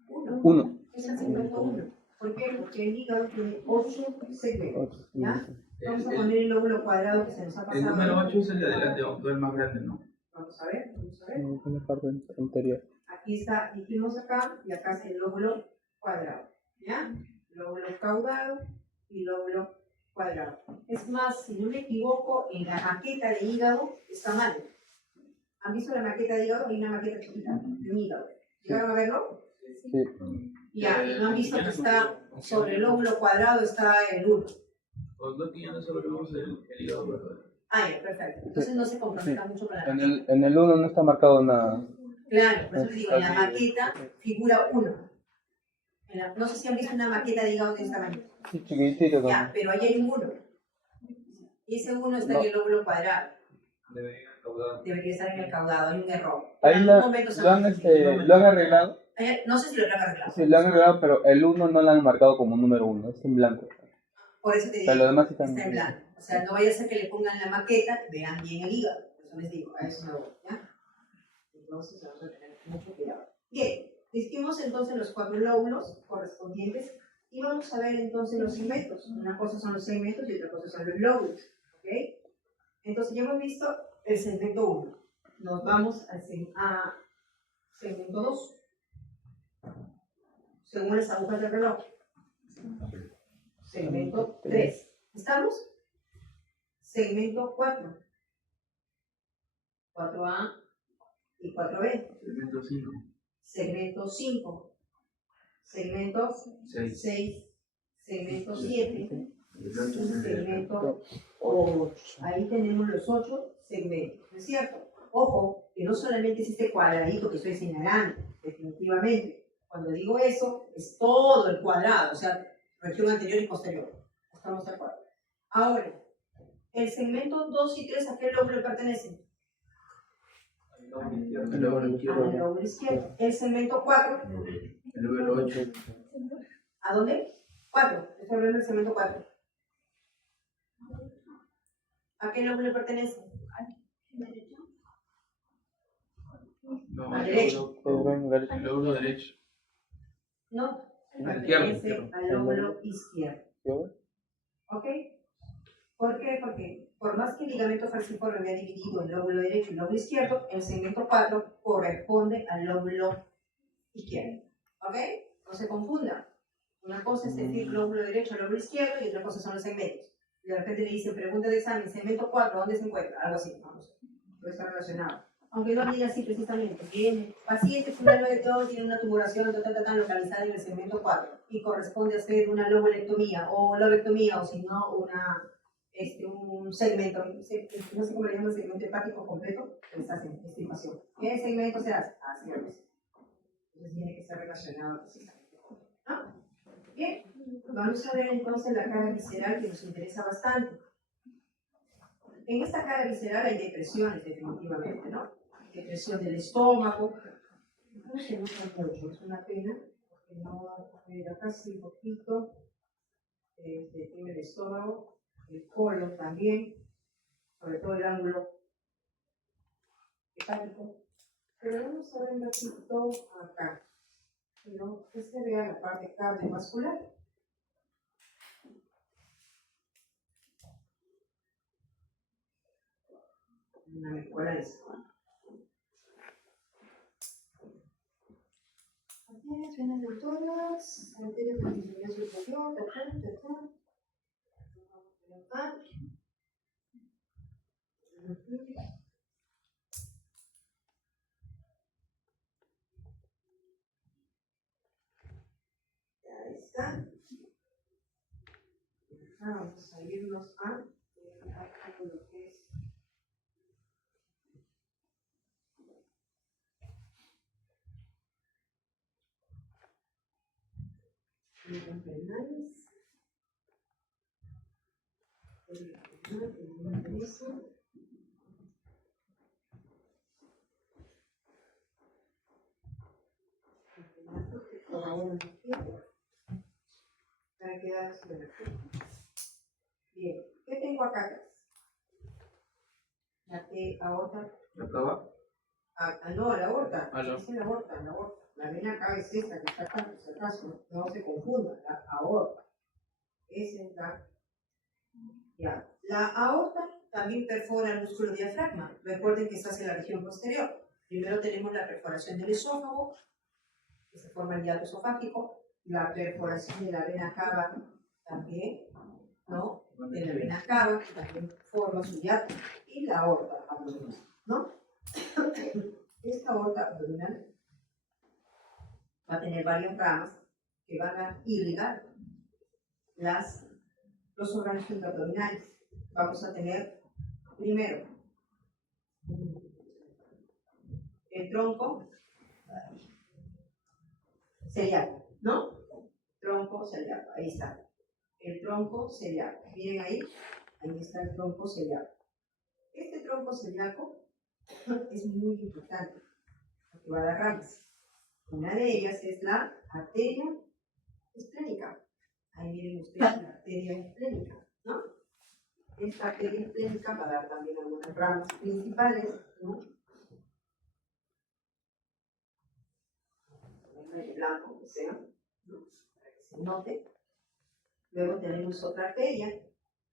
Uno. Es el segmento 1. ¿Por qué? Porque el hígado tiene 8 segmentos. ¿Ya? Vamos a poner el lóbulo cuadrado que se nos ha pasado. El número 8 es el de adelante, o el más grande, ¿no? Vamos a ver, vamos a ver. En la parte anterior. Aquí está, dijimos acá, y acá es el lóbulo cuadrado. ¿Ya? Lóbulo caudado y lóbulo cuadrado. Es más, si no me equivoco, en la maqueta de hígado está mal. ¿Han visto la maqueta de hígado? Hay una maqueta chiquita de un hígado. ¿Llegaron a verlo? Sí. Ya, y no han visto que está sobre el lóbulo cuadrado, está el 1. Los dos que ya no solo vemos el hígado verdadero. Ah, ya, perfecto. Entonces no se comprometa mucho con la En maqueta. el 1 no está marcado nada. Claro, por eso les digo, en la maqueta figura 1. No sé si han visto una maqueta de hígado de esta manera. Sí, chiquitito Ya, también. pero ahí hay un 1. Y ese 1 está en el lóbulo cuadrado. Debería ir caudado. Debería estar en el caudado, hay un error. Ahí En lo algún momento se han, va a lo han arreglado. No sé si lo han arreglado. Sí, lo han arreglado, pero el 1 no lo han marcado como número 1, es en blanco. Por eso te digo, Pero lo demás sí están está en bien. blanco. O sea, no vaya a ser que le pongan la maqueta, vean bien el hígado. Por eso les digo, a eso me voy, ¿ya? Entonces vamos a tener mucho cuidado. Bien, distinguimos entonces los 4 lóbulos correspondientes y vamos a ver entonces los segmentos. Una cosa son los segmentos y otra cosa son los lóbulos, ¿ok? Entonces ya hemos visto el segmento 1. Nos vamos a segmento 2. Según las agujas del reloj. Segmento 3. ¿Estamos? Segmento 4. 4A y 4B. Segmento 5. Segmento 5. Segmento 6. 6. Segmento 7. El 8 es el de Segmento 8. Ahí tenemos los 8 segmentos, ¿no es cierto? Ojo, que no solamente es este cuadradito que estoy señalando, definitivamente. Cuando digo eso, es todo el cuadrado, o sea, región anterior y posterior. ¿Estamos de acuerdo? Ahora, el segmento 2 y 3, ¿a qué lóbulo pertenecen? el lóbulo Al izquierdo. lóbulo izquierdo. El segmento 4, El lóbulo 8. ¿a dónde? 4, estoy hablando del segmento 4. ¿A qué lóbulo pertenece? No, Al el derecho. lóbulo derecho. No, Al pertenece izquierdo. al lóbulo izquierdo. ¿Sí? ¿Ok? ¿Por qué? Porque por más que el ligamento falciforme me ha dividido en lóbulo derecho y lóbulo izquierdo, el segmento 4 corresponde al lóbulo izquierdo. ¿Ok? No se confunda. Una cosa es decir lóbulo derecho, lóbulo izquierdo y otra cosa son los segmentos. Y de repente le dicen, pregunta de examen, segmento 4, ¿dónde se encuentra? Algo así, vamos. Puede estar relacionado. Aunque no diga así precisamente. Viene, paciente fulano de todo tiene una tumoración localizada en el segmento 4 y corresponde a hacer una lobulectomía o lobectomía o si no un segmento, no sé cómo le llaman, segmento hepático completo, les hacen estimación. ¿Qué segmento se hace? Así es. Entonces tiene que ser relacionado precisamente. ¿No? Bien, vamos a ver entonces la cara visceral que nos interesa bastante. En esta cara visceral hay depresiones definitivamente, ¿no? Depresión del estómago. No se nota mucho, es una pena, porque no, acá sí un poquito, tiene el estómago, el colon también, sobre todo el ángulo hepático. Pero vamos a ver un poquito acá, ¿no? Que se vea la parte cardiovascular. Una mejora de eso. Venas deltoides, arterias del interior superior, ahí está. Vamos a irnos a lo que es los renales. mismo. Para quedar sobre la cruz. Bien, ¿qué tengo acá atrás? La aorta. ¿Acá va? No, la aorta. Ah, no. Esa es la aorta, la aorta. La vena acá es esta que está acá, por si acaso, no se confunda, la aorta. Esa es la. Ya. La aorta también perfora el músculo diafragma. Recuerden que está en la región posterior. Primero tenemos la perforación del esófago, que se forma el hiato esofágico, la perforación de la vena cava también, ¿no? De la vena cava, que también forma su hiato, y la aorta abdominal, ¿no? Esta aorta abdominal va a tener varias ramas que van a irrigar los órganos abdominales. Vamos a tener primero el tronco celíaco, ¿no? Tronco celíaco, ahí está. El tronco celíaco. Miren ahí está el tronco celíaco. Este tronco celíaco es muy importante porque va a dar ramas. Una de ellas es la arteria esplénica. Ahí miren ustedes la arteria esplénica, ¿no? Esta arteria esplénica va a dar también algunas ramas principales, ¿no? En blanco, que sea, ¿no? Para que se note. Luego tenemos otra arteria,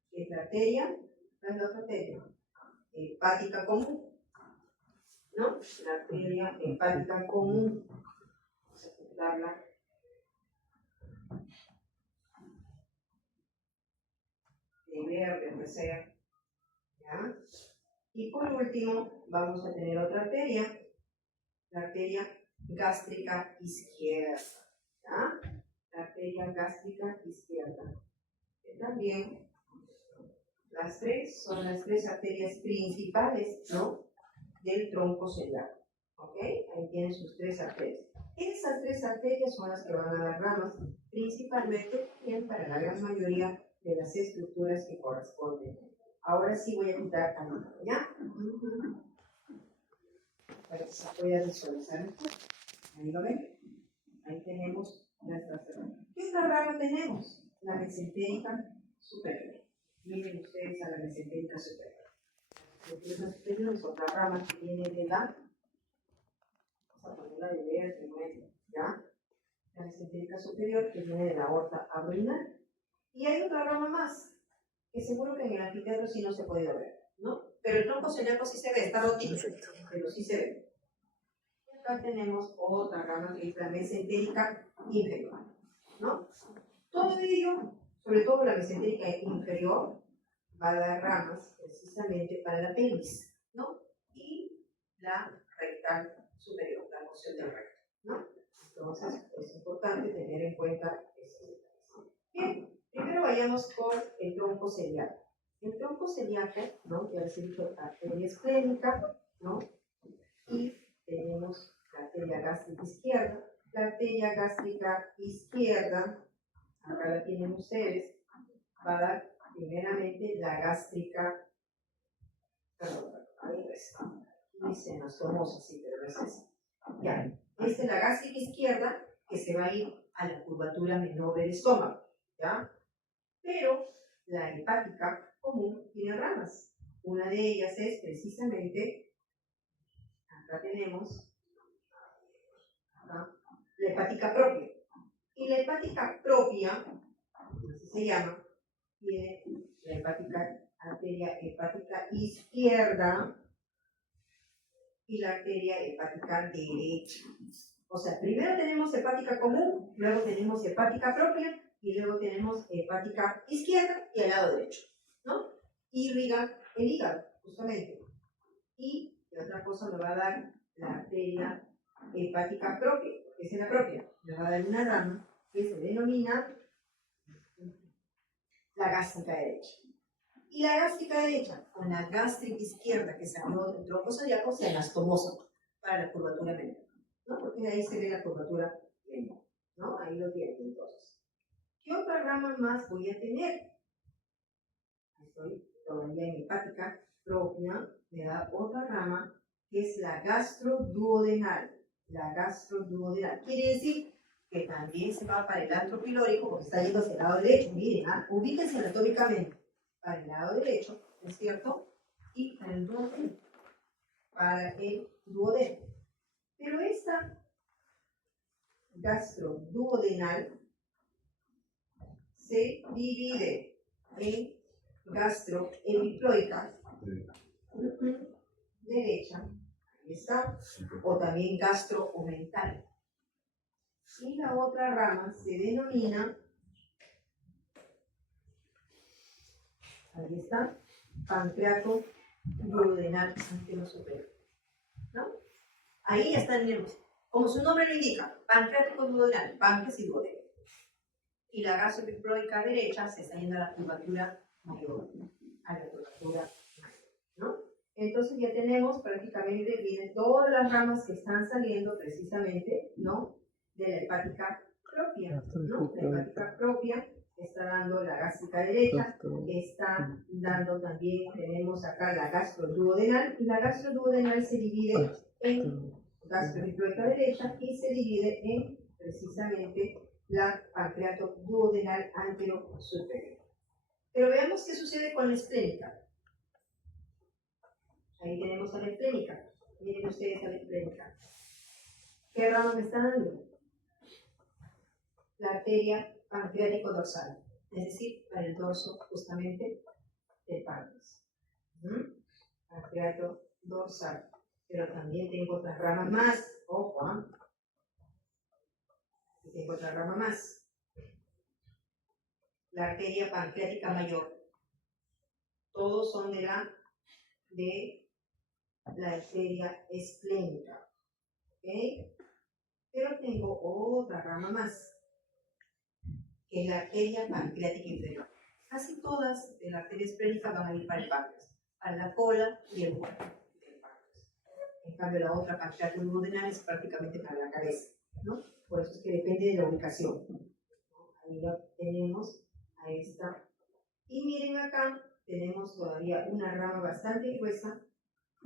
que es la arteria, ¿cuál es la otra arteria? Hepática común, ¿no? La arteria hepática común. Vamos a titularla. De verde, que sea. ¿Ya? Y por último, vamos a tener otra arteria, la arteria gástrica izquierda. ¿Ya? La arteria gástrica izquierda. Que también, las tres son las tres arterias principales, ¿no? Del tronco celíaco. ¿Ok? Ahí tienen sus tres arterias. Esas tres arterias son las que van a dar ramas, principalmente bien para la gran mayoría de las estructuras que corresponden. Ahora sí voy a quitar a mano, ¿ya? Para que se pueda visualizar mejor. Ahí lo ven. Ahí tenemos nuestras ramas. ¿Qué otra rama tenemos? La mesentérica superior. Miren ustedes a la mesentérica superior. La mesentérica superior es otra rama que viene de la. Vamos a ponerla de verde, ¿ya? La mesentérica superior que viene de la aorta abdominal. Y hay otra rama más, que seguro que en el anfiteatro sí no se puede ver, ¿no? Pero el tronco celíaco sí se ve, está rotito, pero sí se ve. Y acá tenemos otra rama que es la mesentérica inferior, ¿no? Todo ello, sobre todo la mesentérica inferior, va a dar ramas precisamente para la pelvis, ¿no? Y la rectal superior, la porción del recto, ¿no? Entonces, es importante tener en cuenta eso. Bien, primero vayamos por el tronco celíaco. El tronco celíaco, ¿no? Ya les he dicho, arteria esplénica, ¿no? Y tenemos la arteria gástrica izquierda. La arteria gástrica izquierda, acá la tienen ustedes, va a dar primeramente la gástrica, perdón, ahí está, dice anastomosa, sí, pero no es esa. Ya, esta es la gástrica izquierda que se va a ir a la curvatura menor del estómago, ¿ya? Pero la hepática común tiene ramas. Una de ellas es precisamente, acá tenemos, acá, la hepática propia. Y la hepática propia, así se llama, tiene la arteria hepática izquierda y la arteria hepática derecha. O sea, primero tenemos hepática común, luego tenemos hepática propia y luego tenemos hepática izquierda y al lado derecho, ¿no? Irriga el hígado, justamente. Y otra cosa me va a dar la arteria hepática propia, que es la propia, me va a dar una rama que se denomina la gástrica derecha. Y la gástrica derecha con la gástrica izquierda que salió del tronco celíaco se anastomosa para la curvatura menor, ¿no? Porque de ahí se ve la curvatura menor, ¿no? Ahí lo tienen entonces. ¿Qué otra rama más voy a tener? Estoy todavía en hepática propia, me da otra rama que es la gastroduodenal. La gastroduodenal. Quiere decir que también se va para el antro pilórico porque está yendo hacia el lado derecho. Miren, ubíquense anatómicamente. Para el lado derecho, ¿no es cierto? Y para el duodeno. Para el duodeno. Pero esta gastroduodenal se divide en gastrohemiploica derecha, ahí está, o también gastroomental. Y la otra rama se denomina, ahí está, pancreato duodenal anterosuperior. ¿No? Ahí ya están, como su nombre lo indica, pancreático duodenal, páncreas y duodeno. Y la gastrohemiploica derecha se está yendo a la curvatura mayor, a la curvatura mayor, ¿no? Entonces ya tenemos prácticamente, miren, todas las ramas que están saliendo precisamente, ¿no? De la hepática propia, ¿no? La hepática propia está dando la gástrica derecha, está dando también, tenemos acá la gastroduodenal, y la gastroduodenal se divide en gastrohemiploica derecha y se divide en precisamente la pancreato duodenal anterosuperior. Pero veamos qué sucede con la esplénica. Ahí tenemos a la esplénica. Miren ustedes a la esplénica. ¿Qué rama me está dando? La arteria pancreático dorsal, es decir, para el dorso justamente del páncreas. Pancreato dorsal. Pero también tengo otras ramas más. Ojo, ¿ah? Y tengo otra rama más. La arteria pancreática mayor. Todos son de la arteria esplénica. ¿Ok? Pero tengo otra rama más, que es la arteria pancreática inferior. Casi todas de la arteria esplénica van a ir para el páncreas, para la cola y el cuerpo del páncreas. En cambio, la otra pancreato duodenal es prácticamente para la cabeza, ¿no? Por eso es que depende de la ubicación. Ahí ya tenemos a esta. Y miren acá, tenemos todavía una rama bastante gruesa,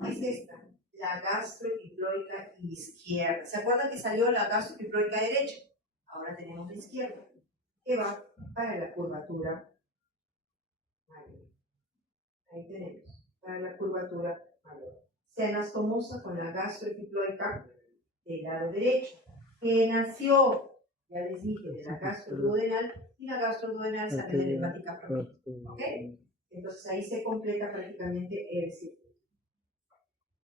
es esta, la gastrohemiploica izquierda. ¿Se acuerdan que salió la gastrohemiploica derecha? Ahora tenemos la izquierda, que va para la curvatura mayor. Ahí tenemos, para la curvatura mayor. Se anastomosa con la gastrohemiploica del lado derecho, que nació, ya les dije, de la gastroduodenal, y la gastroduodenal sale de la hepática propia. ¿Ok? Entonces ahí se completa prácticamente el círculo.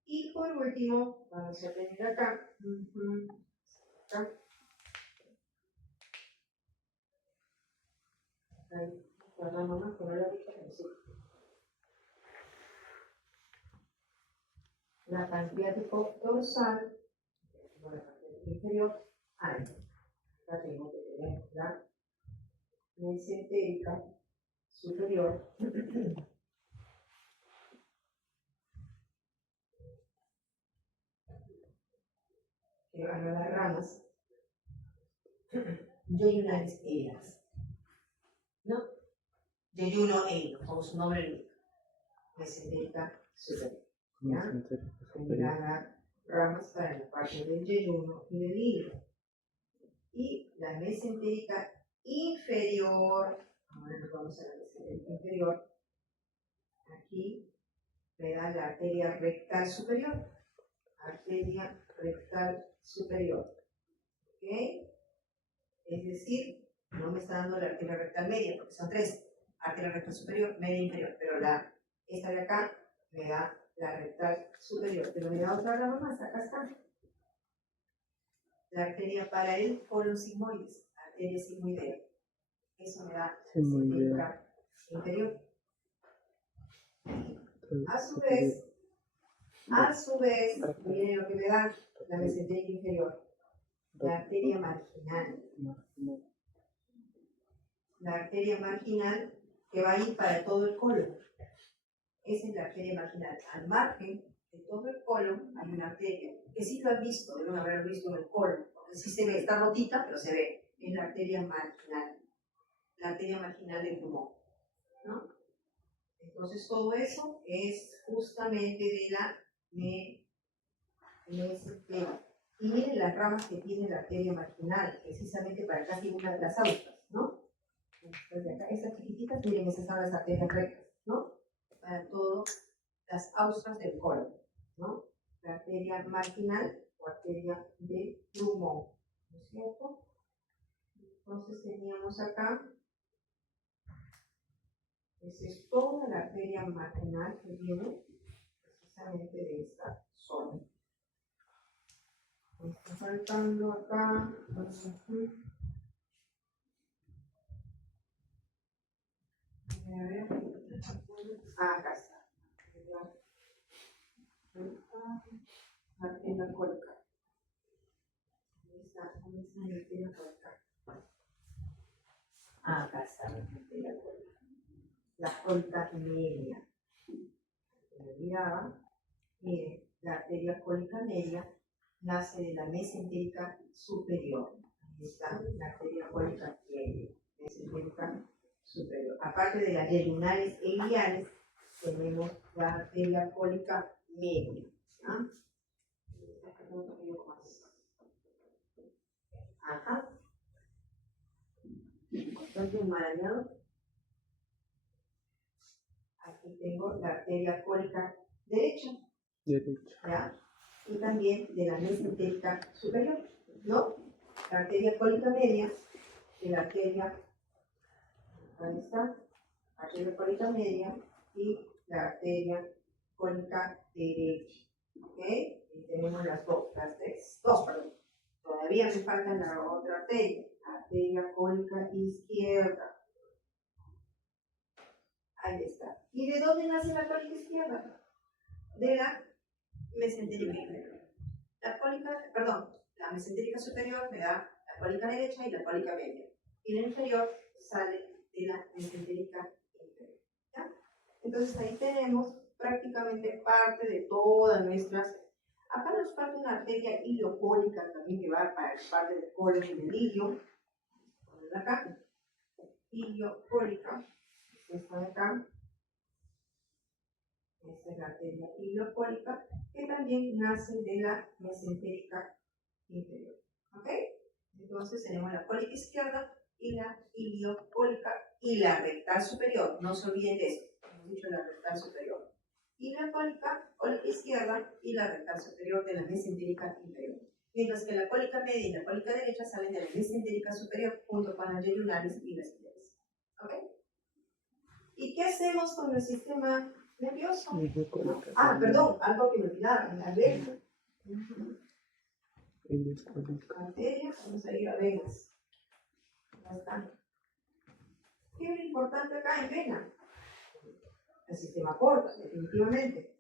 Y por último, vamos a tener acá, acá. Ahí, la rama más que no la he visto, pero sí. La pancreático dorsal, la pancreático inferior, ahí. Acá tengo que tener la mesentérica superior. Que van a las ramas. Yeyunales eras. ¿No? Yeyuno eiro, como su nombre lo indica. Mesentérica superior. ¿Ya? Tendrán las ramas para la parte del yeyuno y del hilo. Y la mesentérica inferior, ahora nos vamos a la mesentérica inferior, aquí me da la arteria rectal superior. Arteria rectal superior. ¿Ok? Es decir, no me está dando la arteria rectal media, porque son tres. Arteria rectal superior, media e inferior. Pero esta de acá me da la rectal superior. Pero me da otra rama más, acá está. La arteria para el colon sigmoides, arteria sigmoidea. Eso me da la mesentérica inferior. A su vez, miren lo que me da la mesentérica inferior. La arteria marginal. La arteria marginal que va a ir para todo el colon. Esa es la arteria marginal. Al margen de todo el colon hay una arteria que sí lo han visto, deben haber visto en el colon, porque sí se ve, está rotita, pero se ve. Es la arteria marginal. La arteria marginal del pulmón, ¿no? Entonces todo eso es justamente de la mesentérica. Y miren las ramas que tiene la arteria marginal, precisamente para casi una de las austas, ¿no? Entonces de acá, estas chiquititas, miren, esas son las arterias rectas, ¿no? Para todas las austas del colon, ¿no? La arteria marginal o arteria de Drummond, ¿no es cierto? Entonces teníamos acá, esa es toda la arteria marginal que viene precisamente de esta zona. Me está faltando acá. A ver. Acá está. Arteria cólica. ¿Dónde está la arteria cólica? Acá está la arteria cólica. La cólica media. Me olvidaba. Miren, la arteria cólica media nace de la mesentérica superior. Ahí está la arteria cólica media, mesentérica superior. Aparte de las lunares e iliares, tenemos la arteria cólica media. ¿Ah? Ajá. Bastante enmarañado. Aquí tengo la arteria cólica derecha. ¿Ya? Y también de la mesentérica superior, ¿no? La arteria cólica media de la arteria, ahí está, arteria cólica media y la arteria cólica derecha, ¿ok? Y tenemos las tres, perdón. Todavía me falta la otra arteria cólica izquierda. Ahí está. ¿Y de dónde nace la cólica izquierda? De la mesentérica inferior. La mesentérica superior me da la cólica derecha y la cólica media. Y la inferior sale de la mesentérica inferior. ¿Ya? Entonces ahí tenemos prácticamente parte de todas nuestras. Acá nos falta una arteria iliocólica también que va para parte del colon y del ilio. Acá. Iliocólica. Esta de acá. Esta es la arteria iliocólica, que también nace de la mesentérica inferior. ¿Ok? Entonces tenemos la cólica izquierda y la iliocólica y la rectal superior. No se olviden de eso. Hemos dicho la rectal superior. Y la cólica izquierda y la rectal superior de la mesentérica inferior. Mientras que la cólica media y la cólica derecha salen de la mesentérica superior junto con las lunares y las iliares. ¿Ok? ¿Y qué hacemos con el sistema nervioso? Perdón, algo que me olvidaba, la vena. Arterias, vamos a ir a venas. Ya está. ¿Qué es lo importante acá en vena? El sistema porta, definitivamente.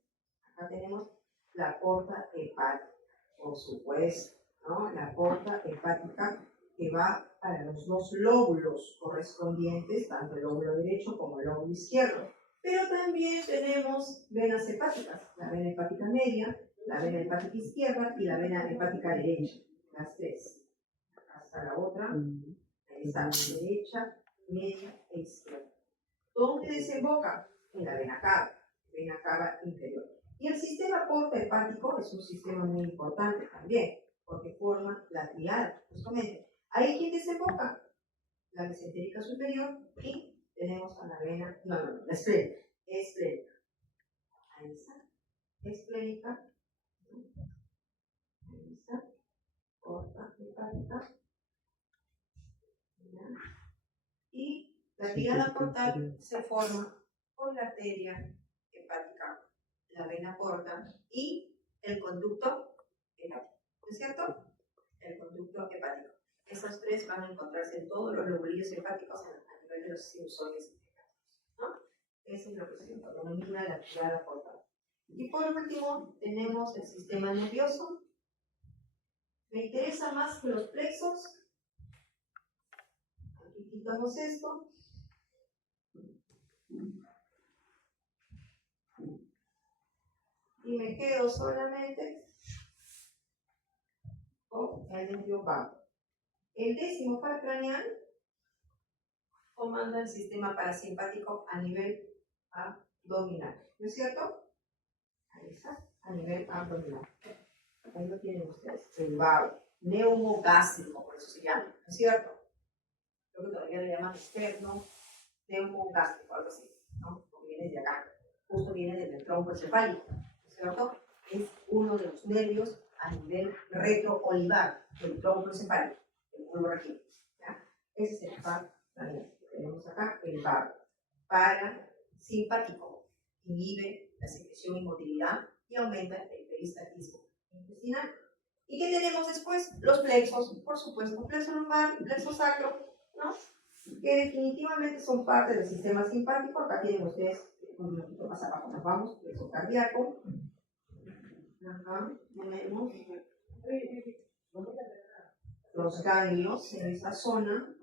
Acá tenemos la porta hepática, por supuesto, ¿no? La porta hepática que va para los dos lóbulos correspondientes, tanto el lóbulo derecho como el lóbulo izquierdo. Pero también tenemos venas hepáticas, la vena hepática media, la vena hepática izquierda y la vena hepática derecha, las tres. Acá está la otra, ahí está, derecha, media e izquierda. ¿Dónde desemboca? En la vena cava inferior. Y el sistema porta hepático es un sistema muy importante también, porque forma la triada, justamente. ¿Ahí quién desemboca? La mesentérica superior y tenemos a la vena, la esplénica. Ahí está. Esplénica. Ahí está. Porta hepática. Y la triada portal se forma por la arteria hepática, la vena porta y el conducto hepático. ¿No es cierto? El conducto hepático. Esos tres van a encontrarse en todos los lobulillos hepáticos a nivel de los sinusoides, ¿no? Eso es lo que se denomina la triada portal. Y por último, tenemos el sistema nervioso. Me interesa más que los plexos. Aquí quitamos esto. Y me quedo solamente con el nervio vago. El décimo paracraneal comanda el sistema parasimpático a nivel abdominal, ¿no es cierto? Ahí está, a nivel abdominal. Ahí lo tienen ustedes, el vago, neumogástrico, por eso se llama, ¿no es cierto? Creo que todavía le llaman externo, neumogástrico, algo así, ¿no? Porque viene de acá, justo viene del tronco encefálico, ¿no es cierto? Es uno de los nervios a nivel retroolivar del tronco encefálico, el bulbo raquídeo, ¿ya? Ese es el par también que tenemos acá, el parasimpático, inhibe la secreción y motilidad y aumenta el peristaltismo intestinal. ¿Y qué tenemos después? Los plexos, por supuesto, plexo lumbar, plexo sacro, ¿no? Que definitivamente son parte del sistema simpático. Acá tienen ustedes, un poquito más abajo nos vamos, plexo cardíaco. Acá tenemos los ganglios en esta zona.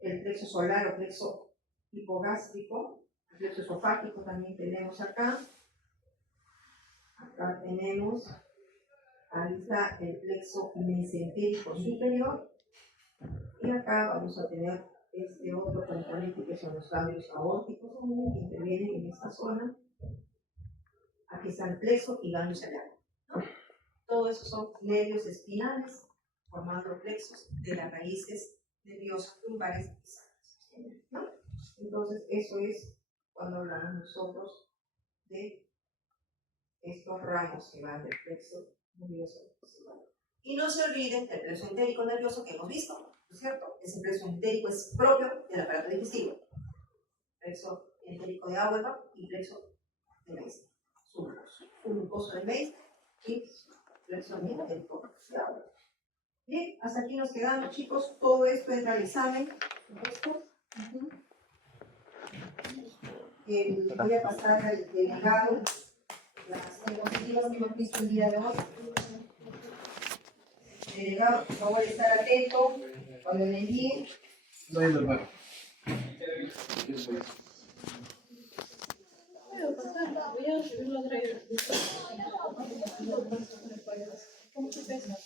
El plexo solar o plexo hipogástrico, el plexo esofágico también tenemos acá. Acá tenemos, ahí está el plexo mesentérico superior. Y acá vamos a tener este otro componente que son los ganglios aórticos que intervienen en esta zona. Aquí está el plexo y ganglios saliares, ¿no? Todo eso son nervios espinales formando plexos de las raíces nerviosas lumbares y sacras, ¿no? Entonces eso es cuando hablamos nosotros de estos ramos que van del plexo nervioso. Y no se olviden del plexo entérico nervioso que hemos visto, ¿no es cierto? Ese plexo entérico es propio del aparato digestivo. Plexo entérico de Auerbach y plexo de Meissner. Un mucoso de Meissner y plexo entérico de Auerbach. Bien, hasta aquí nos quedamos, chicos. Todo esto entra al examen. Voy a pasar al delegado las diapositivas que hemos visto el día de hoy. Delegado, por favor, estar atento cuando le envíe. Voy a subirlo otra vez. ¿Cómo se pesa?